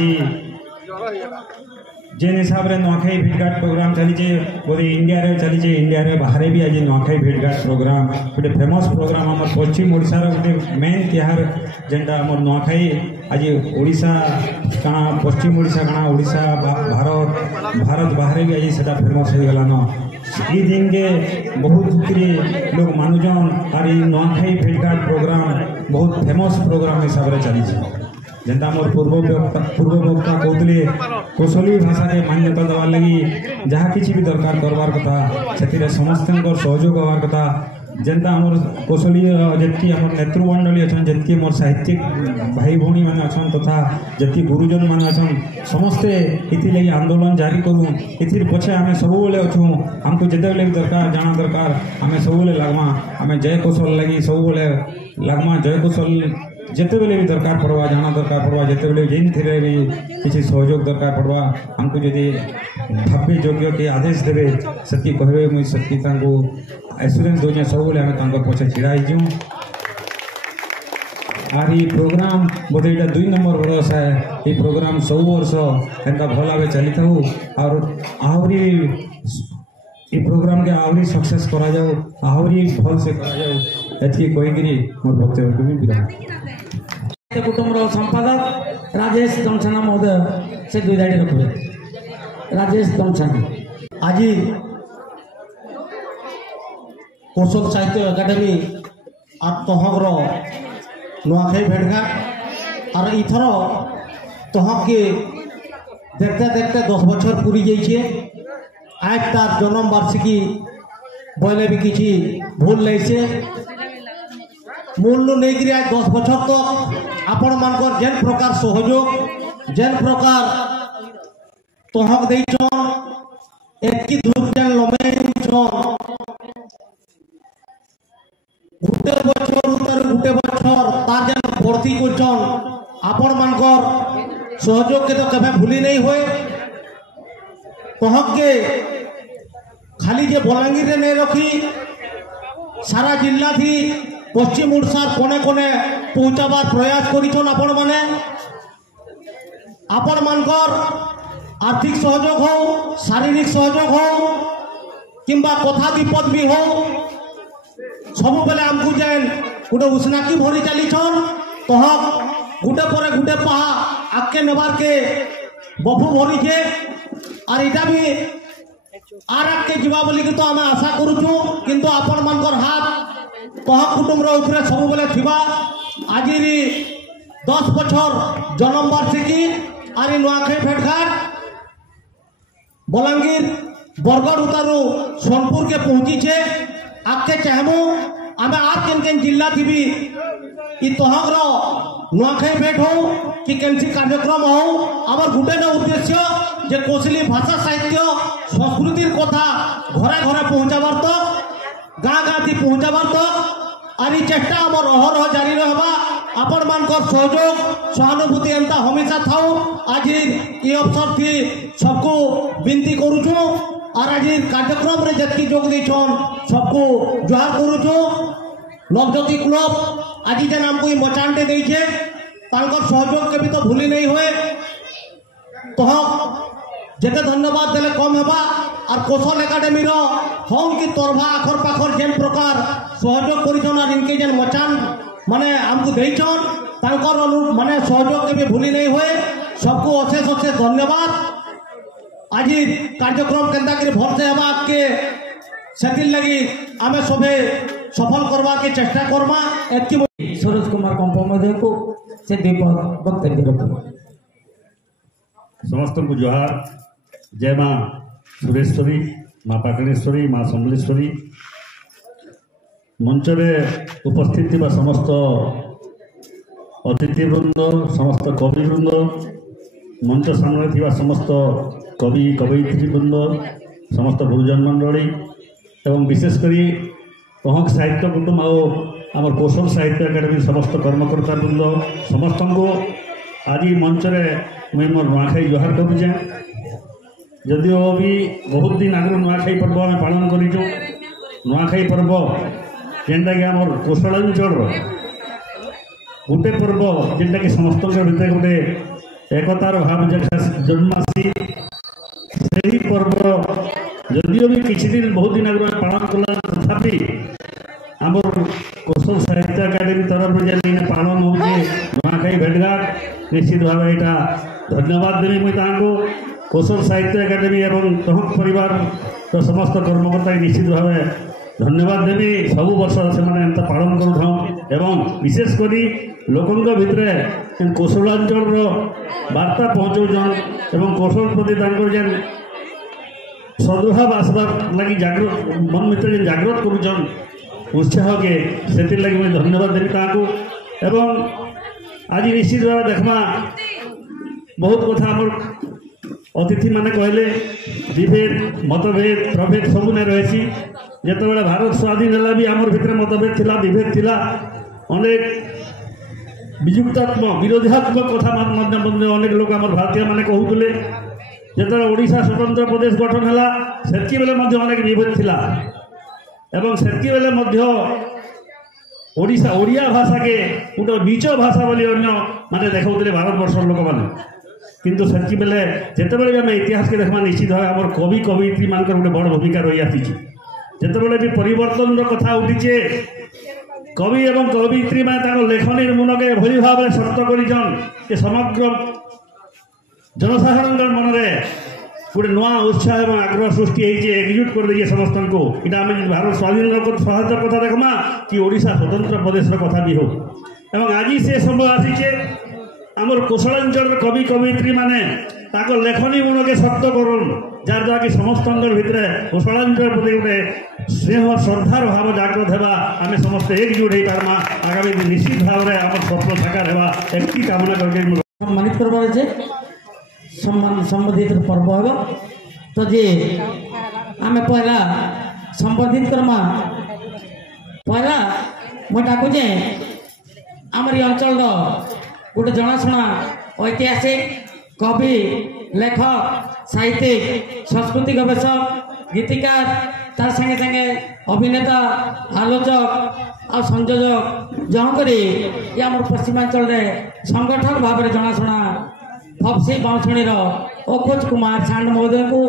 जेन हिसाब से नुआखाई भेटघाट प्रोग्राम चलीचे बोले इंडिया रे चलीचे इंडिया रे बाहर भी आज नुआखाई भेटघाट प्रोग्राम गोटे फेमस प्रोग्राम आम पश्चिम ओडिशार गोटे मेन तिहार जेनटा आम नुआखाई आज ओडिशा काना पश्चिम ओडिशा काना ओडिशा भारत बाहर भी आज सेटा फेमस हो गलान। ई दिन के बहुत लोग मानुजन और नुआखाई भेटघाट प्रोग्राम बहुत फेमस प्रोग्राम हिसाब से चली जेनता मोर पूर्व वक्ता कहते कौशली भाषा के मान्यता देवार लगी जहाँ किसी भी दरकार करवार कथा से समस्त सहयोग हवार कथा जेनता आमर कौशली जितकी आम नेतृमंडली अच्छा जितकी मोर साहित्यिक भाई भौणी मैंने अच्छा तथा जितकी गुरुजन मैंने अच्छा समस्ते इथि आंदोलन जारी करूँ इथिर पछे आम सब अच्छू आमको जिते भी दरकार जाना दरकार आम सब लगमा आम जय कौशल लगी सब लगमा जय कौशल ଯେତେବେଳେ ବି ଦରକାର ପଡ଼ବା ଜାଣା ଦରକାର ପଡ଼ବା ଯେତେବେଳେ ଯେଇଥିରେ ବି କିଛି ସହଯୋଗ ଦରକାର ପଡ଼ବା ଆମକୁ ଯଦି ଭାବି ଯୋଗ୍ୟ କି ଆଦେଶ ଦେବେ ସେତିକି କହିବେ ମୁଇଁ ସେତିକି ତାଙ୍କୁ ଆସୁରାନ୍ସ ଦେଉଛେ ସବୁବେଳେ ଆମେ ତାଙ୍କର ପଛେ ଛିଡ଼ା ହେଇଛୁ। আর এই প্রোগ্রাম বোধ এটা 2 নম্বর বরস এই প্রোগ্রাম সব বর্ষ এনকা ভাল ভাবে চালি থাকু আর আহরি এই প্রোগ্রামকে আহরি সকসেস করা যাও আহরি ভাল সে করা যাও এটি কইগিরি মোর বক্তব্য আমি বিরাম। কুটুম্বর সম্পাদক রাজেশ দমছানা মহোদয় সে 2 দাঁড়িয়ে রাখবে। রাজেশ দমছানা আজি কৌশল সাহিত্য একাডেমি আর তহর नुआखाई भेटघाट और इथर तहके देखते देखते 10 बछर पूरी जाइए। आज तार जन्म वार्षिकी बोले भी किसी भूल नहीं से मूल्य नहीं कि आज 10 बछर तक आपण मानकर जेन प्रकार सहयोग जेन प्रकार तहक देइछन एकी धूप जेन लमेइछन गुटे बछर उतर गुटे बछर तार जेन भर्ती करछन आपण मानकर सहयोग के तो कभी भूली नहीं हुए। तहक के खाली जे बलांगीर रे नहीं रखी सारा जिला थी पश्चिम ओडिशार कोने कोने पहुंचाबार प्रयास करिछन आपण माने। आपण मानकर आर्थिक सहयोग हो शारीरिक सहयोग हो किंबा कथा विपद भी हो सब बेले आमको जेन गोटे उष्णाकी भरी चलीछन तहक गुटे पर गुटे पाहा आगे नेबार के बफू भरीछे और इटा भी आर आगे जीवा बोली तो आम आशा करूँ किंतु आपण मानकर हाथ तहक कुटुम्बर उपरे सब बेले थिबा। आज 10 बछर जन्म वार्षिकी और नुआखाई भेटघाट बलांगीर बरगढ़ उतारू सोनपुर के पहुंची छे। आगे चाहमु आमे आज केन केन जिला थी भी इ तहर नुआखाई भेट हो कि केनसी कार्यक्रम हो आमर गुटे न उद्देश्य जे कोसली भाषा साहित्य संस्कृतिर कथा घरे घरे पहुंचाबार तक गाँ गाँ थी पहुंचाबार तक और चेष्टा आमर अहरह जारी रहबा। आपण मानकर सहयोग सहानुभूति एंता हमेशा थाउ। आज ये अवसर थी सबको विनती करूछु और आज कार्यक्रम रे जतकी जोग देछन सबको जोहार करूछु। नवज्योति क्लब आज जेन हमको मचानटे देछे तांकर सहयोग के भी तो भूली नहीं हुए। तो जेते धन्यवाद देले कम हेबा और कौशल एकाडेमी रो हम कि तोरभा आखर पाखर जेन प्रकार सहयोग करिछन और इनके जेन मचान माने हमको देछन तांकर माने सहयोग के भी भूली नहीं हुए। सबको अशेष अशेष धन्यवाद। आज कार्यक्रम केंता के भल से हेबा के सेतिल लगी आमे सबे सफल करवा के चेष्टा करबा। एतकी सरोज कुमार कंप महोदय को से वक्तव्य रखो। समस्त को जोहार। जय माँ सुरेश्वरी माँ पाटणेश्वरी माँ समलेश्वरी मंच उपस्थित थी समस्त अतिथिवृंद समस्त कविवृंद मंच सामने थी समस्त कवि कवयित्रीवृंद समस्त गुरुजन मंडली एवं विशेषकर तहक साहित्य कुटुंब आम कौशल साहित्य एकाडेमी समस्त कर्मकर्ता वृंद समस्त को आज मंच मुई मोर नुआखाई जोहार करुचे। जदिओ भी बहुत दिन आगु नुआखाई पर्व आम पालन करूँ। नुआखाई पर्व जेनटा कि आम कौशलांचल गोटे पर्व जेनटा कि समस्त भीतर गोटे एकतार भाव जन्मासी से पर्व जदिओ भी किसी दिन बहुत दिन आगु पालन कला तथापि आम कौशल साहित्य एकाडेमी तरफ जेन पालन हो नुआखाई भेटघाट निश्चित भाव यहाँ धन्यवाद देवी मुझे ताको कौशल साहित्य एकाडेमी एवं तहक परिवार तो समस्त कर्मकर्ता निश्चित भाव धन्यवाद देवी। सब वर्ष से पालन करूँ एवं विशेषकर लोकों भितर कौशलांचल वार्ता पहुँचाऊन एवं कौशल प्रति जेन सद्भाव आसबार लगी जागृत मन भर जेन जागृत करुचन उत्साह के से लगी मुझे धन्यवाद देवी ताको। एवं आज निश्चित भाव देखमा बहुत कथा आम अतिथि माने कहले विभेद मतभेद प्रभेद सब नहीं रही। जिते भारत स्वाधीन है भी आमर भितर मतभेद थिला विभेद थिला अनेक ବିଯୁକ୍ତାତ୍ମକ ବିରୋଧାତ୍ମକ କଥା ମଧ୍ୟ ଅନେକ ଲୋକ ଆମର ଭାରତୀୟମାନେ କହୁଥିଲେ। ଯେତେବେଳେ ଓଡ଼ିଶା ସ୍ୱତନ୍ତ୍ର ପ୍ରଦେଶ ଗଠନ ହେଲା ସେତିକିବେଳେ ମଧ୍ୟ ଅନେକ ବିଭେଦ ଥିଲା ଏବଂ ସେତିକିବେଳେ ମଧ୍ୟ ଓଡ଼ିଆ ଭାଷାକେ ଗୋଟେ ନିଚ ଭାଷା ବୋଲି ଅନ୍ୟ ମାନେ ଦେଖାଉଥିଲେ ଭାରତବର୍ଷର ଲୋକମାନେ। କିନ୍ତୁ ସେତିକିବେଳେ ଯେତେବେଳେ ବି ଆମେ ଇତିହାସକେ ଦେଖବା ନିଶ୍ଚିତ ଭାବେ ଆମର କବି କବିୟତ୍ରୀମାନଙ୍କର ଗୋଟେ ବଡ଼ ଭୂମିକା ରହିଆସିଛି। ଯେତେବେଳେ ବି ପରିବର୍ତ୍ତନର କଥା ଉଠିଛେ କବି ଏବଂ କବିୟତ୍ରୀମାନେ ତାଙ୍କ ଲେଖନୀର ମନକେ ଏଭଳି ଭାବରେ ଶକ୍ତ କରିଛନ୍ ଯେ ସମଗ୍ର ଜନସାଧାରଣଙ୍କ ମନରେ ଗୋଟେ ନୂଆ ଉତ୍ସାହ ଏବଂ ଆଗ୍ରହ ସୃଷ୍ଟି ହେଇଛି, ଏକଜୁଟ କରିଦେଇছে ସମସ୍ତଙ୍କୁ। ଏଇଟା ଆମେ ଭାରତ ସ୍ୱାଧୀନତାର କଥା ଦେଖମା କି ଓଡ଼ିଶା ସ୍ୱତନ୍ତ୍ର ପ୍ରଦେଶର କଥା ବି ହଉ। ଏବଂ ଆଜି ସେ ସମୟ ଆସିଛେ ଆମର କୋଶଳାଞ୍ଚଳର କବି କବିୟତ୍ରୀମାନେ ତାଙ୍କ ଲେଖନୀ ମନକେ ଶକ୍ତ କରୁନ୍, ଯାହାଦ୍ୱାରା କି ସମସ୍ତଙ୍କର ଭିତରେ କୋଶଳାଞ୍ଚଳ ପ୍ରତି ଗୋଟେ ସ୍ନେହ ଶ୍ରଦ୍ଧାର ଭାବ ଜାଗ୍ରତ ହେବା, ଆମେ ସମସ୍ତେ ଏକଜୁଟ ହେଇପାରମା। ଆଗାମୀ ଦିନ ନିଶ୍ଚିତ ଭାବରେ ଆମର ସ୍ୱପ୍ନ ସାକାର ହେବା ଏମିତି କାମନା କରିକି सम्मानित करवार है संबंधित पर्व हम तो जे आम पहला संबोधित करमा पहला मैं डाकुचे आमरी अंचल गोटे जनाशुना ऐतिहासिक कवि लेखक साहित्यिक सांस्कृतिक गवेषक गीतिकार तार संगे संगे अभिनेता आलोचक आ संयोजक जहाँकि आम पश्चिमांचल संगठन भाव में जनाशुना फपसी बाउंसुणी अखोज कुमार सांड महोदय को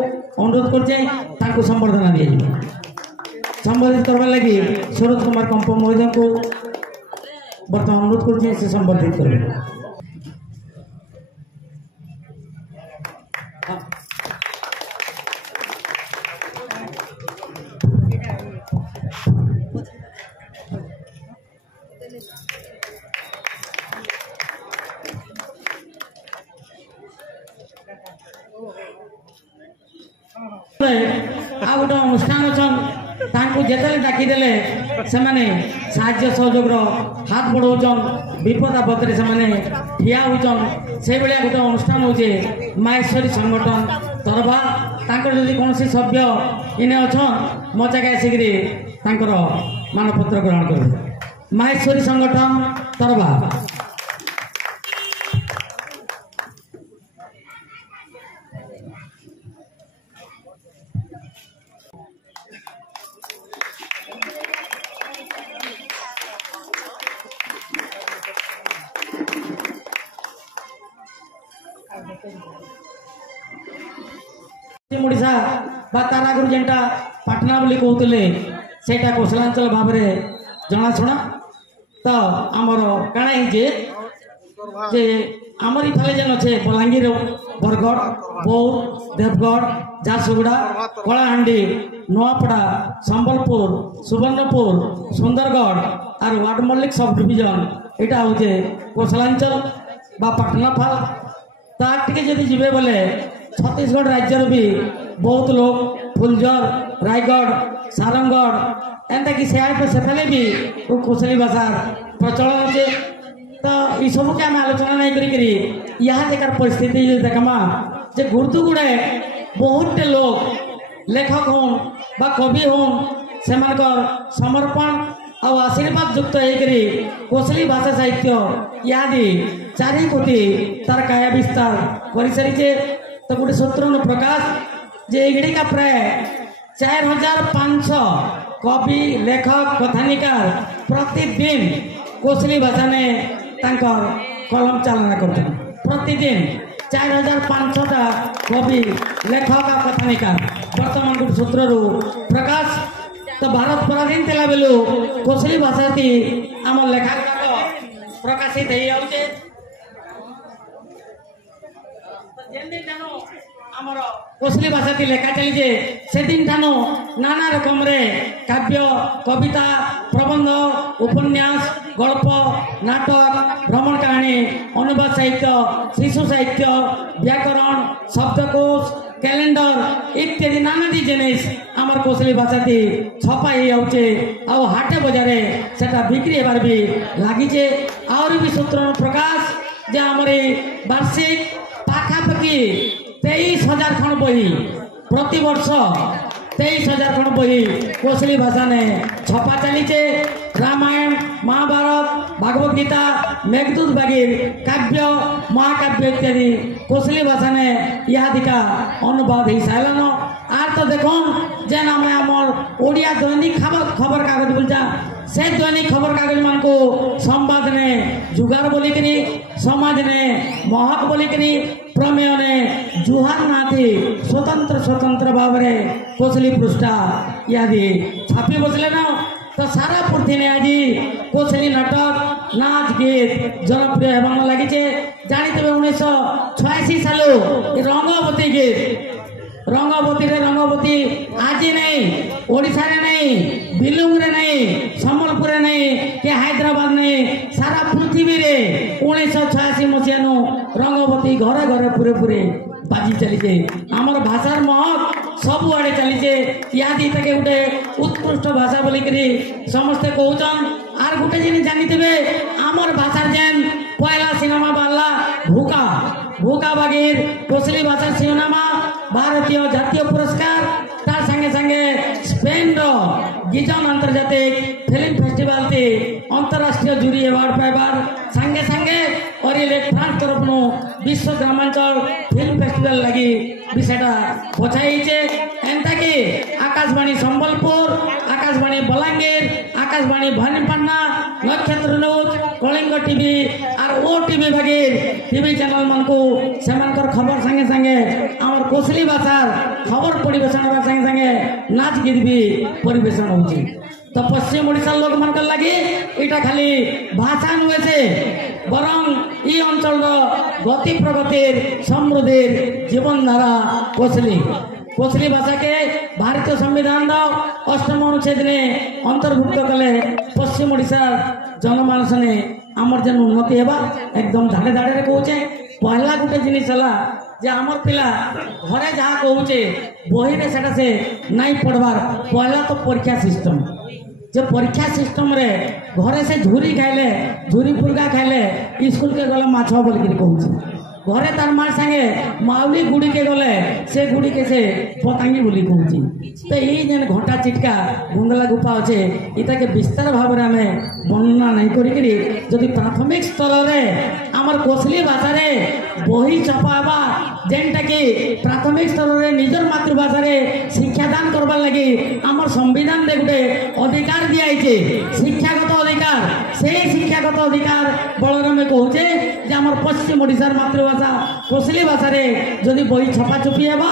अनुरोध करछे संबर्धना दिए संबोधित करने लगी सूरज कुमार कंप महोदय को बर्तमान अनुरोध करछे से संबोधित करबे। आ गोटे अनुष्ठान अच्छन जिते डाकिदेले से साहाय्य सहयोग हाथ बढ़ाऊन विपद आपद से ठिया होचन से भाया गोटे अनुष्ठान होचे माहेश्वरी संगठन तरफा जदि कौन सभ्य इने अच्छन मो जगह आसिक मानपत्र ग्रहण कर माहेश्वरी संगठन तरफा ओडिशा बा तार आगुरी जेनटा पाटना बोली कहते सेटा कोशलांचल भाव में जनाशुना तो आमर काଣା जे आमर इफाले जेन अच्छे बलांगीर बरगढ़ बौद्ध देवगढ़ झारसुगुड़ा कलाहांडी नुआपड़ा संबलपुर सुवर्णपुर सुंदरगढ़ और वार्ड मल्लिक सब डिविजन यहाँ हूँ कोशलांचल बा पाटनाफाल तार टे जदि जीवे बोले छत्तीसगढ़ राज्य भी बहुत लोग फुलझर रायगढ़ सारंगढ़ एंता कि से भी कोशली भाषा प्रचलन अच्छे तो ये सब के आम आलोचना नहीं करी यहाँ जगह परिस्थिति देखमा जे गुरुतु गुड़े बहुत लोग लेखक हूँ बा कवि हूँ से समर्पण और आशीर्वाद युक्त होकर कोशली भाषा साहित्य इत्यादि 4 कोटी तार काया विस्तार कर सारी तो गोटे सूत्र प्रकाश जे एगुड़िका प्राय 4500 कवि लेखक कथानिकार प्रतिदिन कोशली भाषा ने कलम चालना करते प्रतिदिन 4500टा कवि लेखक कथानिकार बर्तमान गोटे सूत्र प्रकाश तो भारत पराधीन थिला बेलू कोशली भाषा थी आम लेखा प्रकाशित हो जाऊे कोशली भाषा थी लेखा चलीजे से दिन ठानु नाना रकम रे काव्य कविता प्रबंध उपन्यास गल्प नाटक भ्रमण कहानी अनुवाद साहित्य शिशु साहित्य व्याकरण शब्दकोश कैलेंडर इत्यादि नानादी जिनिस आमर कोशली भाषा थी छपा होचे आ हाटे बजारे सेटा बिक्री होबार भी लगिचे आउर भी सूत्र प्रकाश जे आमर वार्षिक पाखापाखि 23,000 खंड बही प्रति वर्ष 23,000 खंड बही कोशली भाषा ने छपा चलीचे रामायण महाभारत भागवत गीता मेघदूत बागीर काव्य महाकाव्य इत्यादि कोसली भाषा ने इहादिका अनुवाद हो सारान आर तो देख जेन आम आमर ओडिया दैनिक खबर कागज बोलचा से दैनिक खबर कागज मान को संवाद ने जुगार बोलिकी समाज ने महक बोलिकी प्रमेय ने जुहार नाथी स्वतंत्र स्वतंत्र भाव में कोसली पृष्ठा इत्यादि छापी बसले न तो सारा पृथ्वी ने आज कोसली नाटक नाच गीत जनप्रिय होगा लगी जानते 1986 साल रंगवती गीत रंगवती आज नहीं ओडिशा रे नहीं बिलुंग रे नहीं सम्बलपुर रे नहीं के हैदराबाद नहीं सारा पृथ्वी रे 1986 मसीहा रंगवती घरे घरे पूरे पूरे बाजी चलीचे आमर भाषार महक सब आड़े चलीचे इहादी तक गोटे उत्कृष्ट भाषा बोलिकी समस्ते कहन आर गोटे जिन जानी आमर भाषार जेन पहला सिनेमा बाला भूका भूका बागीर कोसली भाषा सिनेमा भारतीय जातीय पुरस्कार तार संगे संगे स्पेन रो गिजन अंतर्जातिक फिल्म फेस्टिवल थी अंतरराष्ट्रीय जूरी अवार्ड पाइबार संगे संगे और ये फ्रांस तरफ विश्व ग्रामांचल फिल्म फेस्टिवल लगी विषयटा पछाईचे एंता कि आकाशवाणी संबलपुर आकाशवाणी बलांगीर आकाशवाणी भवानीपटना नक्षत्र न्यूज कलिंग टीवी और ओ टीवी बगीर टीवी चैनल मन को सेमानकर खबर संगे संगे आमर कोसली भाषार खबर परिवेशन संगे संगे नाच गीत भी परिवेशन होची तो पश्चिम ओडिशा लोक मान लगी इटा खाली भाषा नुहे से बरं ई अंचल गति प्रगतिर समृद्धिर जीवन धारा कोसली कोसली भाषा के भारतीय संविधान 8म अनुच्छेद ने अंतर्भुक्त कले पश्चिम ओडिशा जनमानस ने आमर जेन उन्नति हेबा एकदम धाड़े धाड़े कहूचे पहला गोटे जिनिस है जे आमर पिला घरे जहाँ कहूचे बही रे सेटा से नहीं पढ़वार पहला तो परीक्षा सिस्टम जो परीक्षा सिस्टम रे घरे से झूरी खाइले झूरी पुरगा खाइले स्कूल के गले माछ बोलिक कहूचे घरे तार मार संगे माउली गुड़ी के गले से गुड़ी के से पतंगी बोली कहूची तो ये जेन घंटा चिटका गुंगला गुफा अच्छे इटा के विस्तार भाव में आम वर्णना नहीं करी जदि प्राथमिक स्तर में आमर कोसली भाषा रे बही छपावा जेनटा कि प्राथमिक स्तर में निजर मातृभाषा रे शिक्षादान करवार लगी आमर संविधान रे गोटे अधिकार दिखाई शिक्षागत अधिकार से शिक्षागत अधिकार बल में कहूचे आमर पश्चिम ओडिशार मातृभाषा कोसली भाषा रे जदि बही छपा छुपी हेबा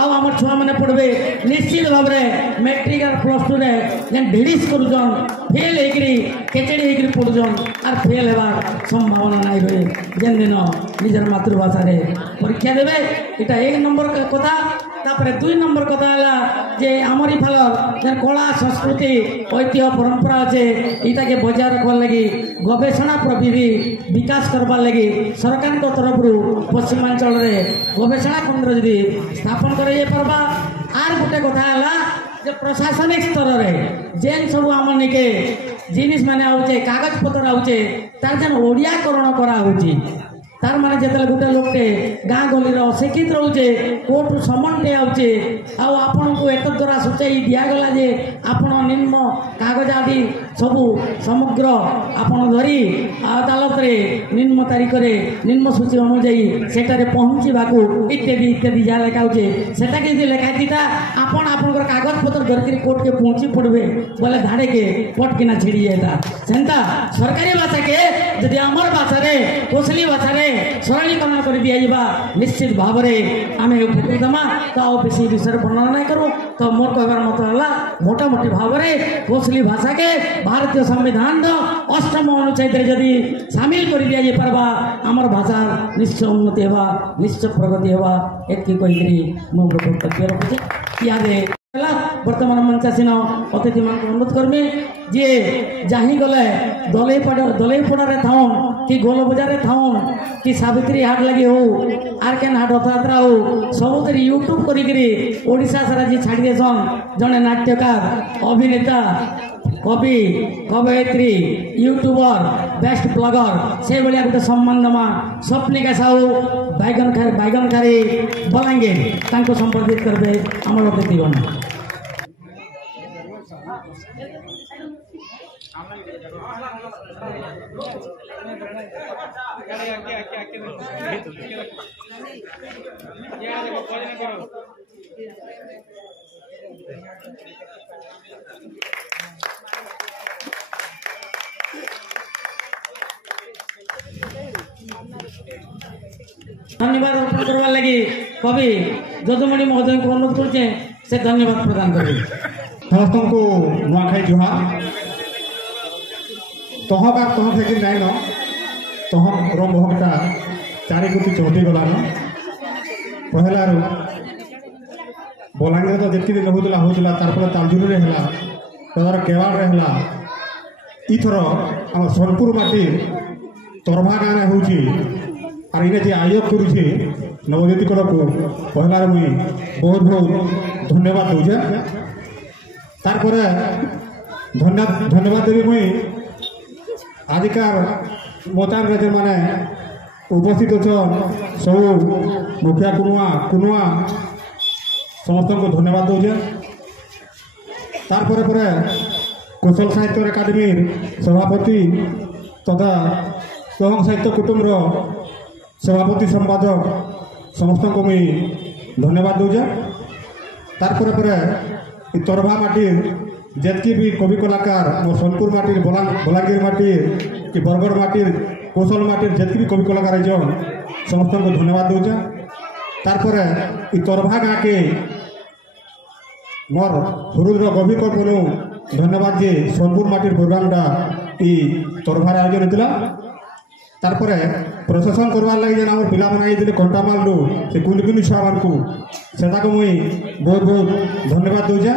आम छुआ मैंने पढ़े निश्चित भाव में मैट्रिक और +2 रे जेन ढिड़िस करुचन फेल होकरी केचेड़ी होकरी पढ़ुचन और फेल होबार संभावना नहीं हुए जेन दिन निजर मातृभाषा रे परीक्षा देवे इटा 1 नंबर कथा तापरे 2 नंबर कथा है जे आमरी फालर जेन कला संस्कृति ऐतिह्य परंपरा अच्छे इटा के बजाय रखवार लगी गवेषणा प्रविधि विकास करवार लगी सरकार तरफ पश्चिमांचल रे गवेषणा केन्द्र यदि स्थापन कर पार्बा आर गोटे कथा है जे प्रशासनिक स्तर रे जेन सब आम निके जिनिस माने आउचे कागज पत्र आउचे तार जेन ओडियाकरण करा होची तार माने जेतले गोटे लोकटे गाँ गली अशिक्षित रोचे कोर्ट समनटे आउचे आपण को एत द्वारा सूचाई दिगला जे आपण निम्न कागज आदि सबू समग्र आपण धरी अदालत रे निम्न तारीख रे निम्न सूची अनुजाई सेटारे पहुँचवाक इत्यादि इत्यादि जहाँ लिखाऊे सेटा कि लिखाईता आपण आपंकर कागज पत्र धरिक कोर्ट के पहुँची पड़े बोले धाड़े के पटकिना छिड़ी जाता सेंता सरकारी भाषा के यदि आमर भाषा रे कोसली भाषा रे सरलीकरण कर दिया निश्चित भाव में आम देमा तो बेसी विषय वर्णना नहीं करूँ तो मोर कहबार मत है मोटामोटी भाव में कोसली भाषा के भारतीय संविधान 8म अनुच्छेद जदि सामिल कर दिया पार्बा आमर भाषा निश्चय उन्नति होगा निश्चय प्रगति होगा एति कहीकि मुझे वक्तव्य रखुचे इे बर्तमान मंचासीन अतिथि मान अनुरोध करमी जी जाही गले दलईपड़ा थाउन कि गोल बजार थाउन कि सावित्री हाट लगी हो आर केन हाट रथयात्रा हो सब यूट्यूब करी ओडिशा सारा जी छाड़ी देसन जड़े नाट्यकार अभिनेता कवि कवयित्री यूट्यूबर बेस्ट ब्लॉगर से भाया गोटे सम्मान दमा स्वप्निका साहू बैगन खारी बलांगीर तांको संपर्कित करबे आमर अतिथिगण। धन्यवाद अर्पण करवार लगी कवि যদুমণি महोदय को अनुरोध करछे से धन्यवाद प्रदान करें। समस्त को नुआखाई जुहार तहक आ तहक है नाइन तहक रंग बहकटा चारि कोटी चौटी गलान पहला बलांगीर तो जितकी दिन होता तारपर तालजुरी है तार केवाड़ है इथर आम सोनपुर माटी तरभा गाँव हूँ और इन्हें जे आयोग करुचे नवज्योति को पहला मुई बहुत बहुत धन्यवाद दूचे तारपर धन्यवाद देवी मुई आजिकार मोतान राज्य माने उपस्थित अच्छा सब मुखिया कुनुआ समस्त को धन्यवाद दूचे तारपर कौशल साहित्य एकाडेमी सभापति तथा सहंग साहित्य कुटुंब सभापति संपादक समस्त को मुई धन्यवाद दूचे तारपर तरभा माटीर जितकी भी कवि कलाकार मोर सोनपुर माटीर बलांगीर माटीर कि बरगढ़ माटीर कौशल माटीर जितकी भी कवि कलाकार आइजन समस्त को धन्यवाद दूचे तारपर तरभा गाँ के मोर हृदय गभीर को धन्यवाद जे सोनपुर माटीर प्रोग्रामटा ई तरभार आयोजन होता तारपर प्रशासन करवार लगे जेन आम पिला आइले कंटामाल से कुलकुनी छुआ मान को मुई बहुत बहुत धन्यवाद दूचे।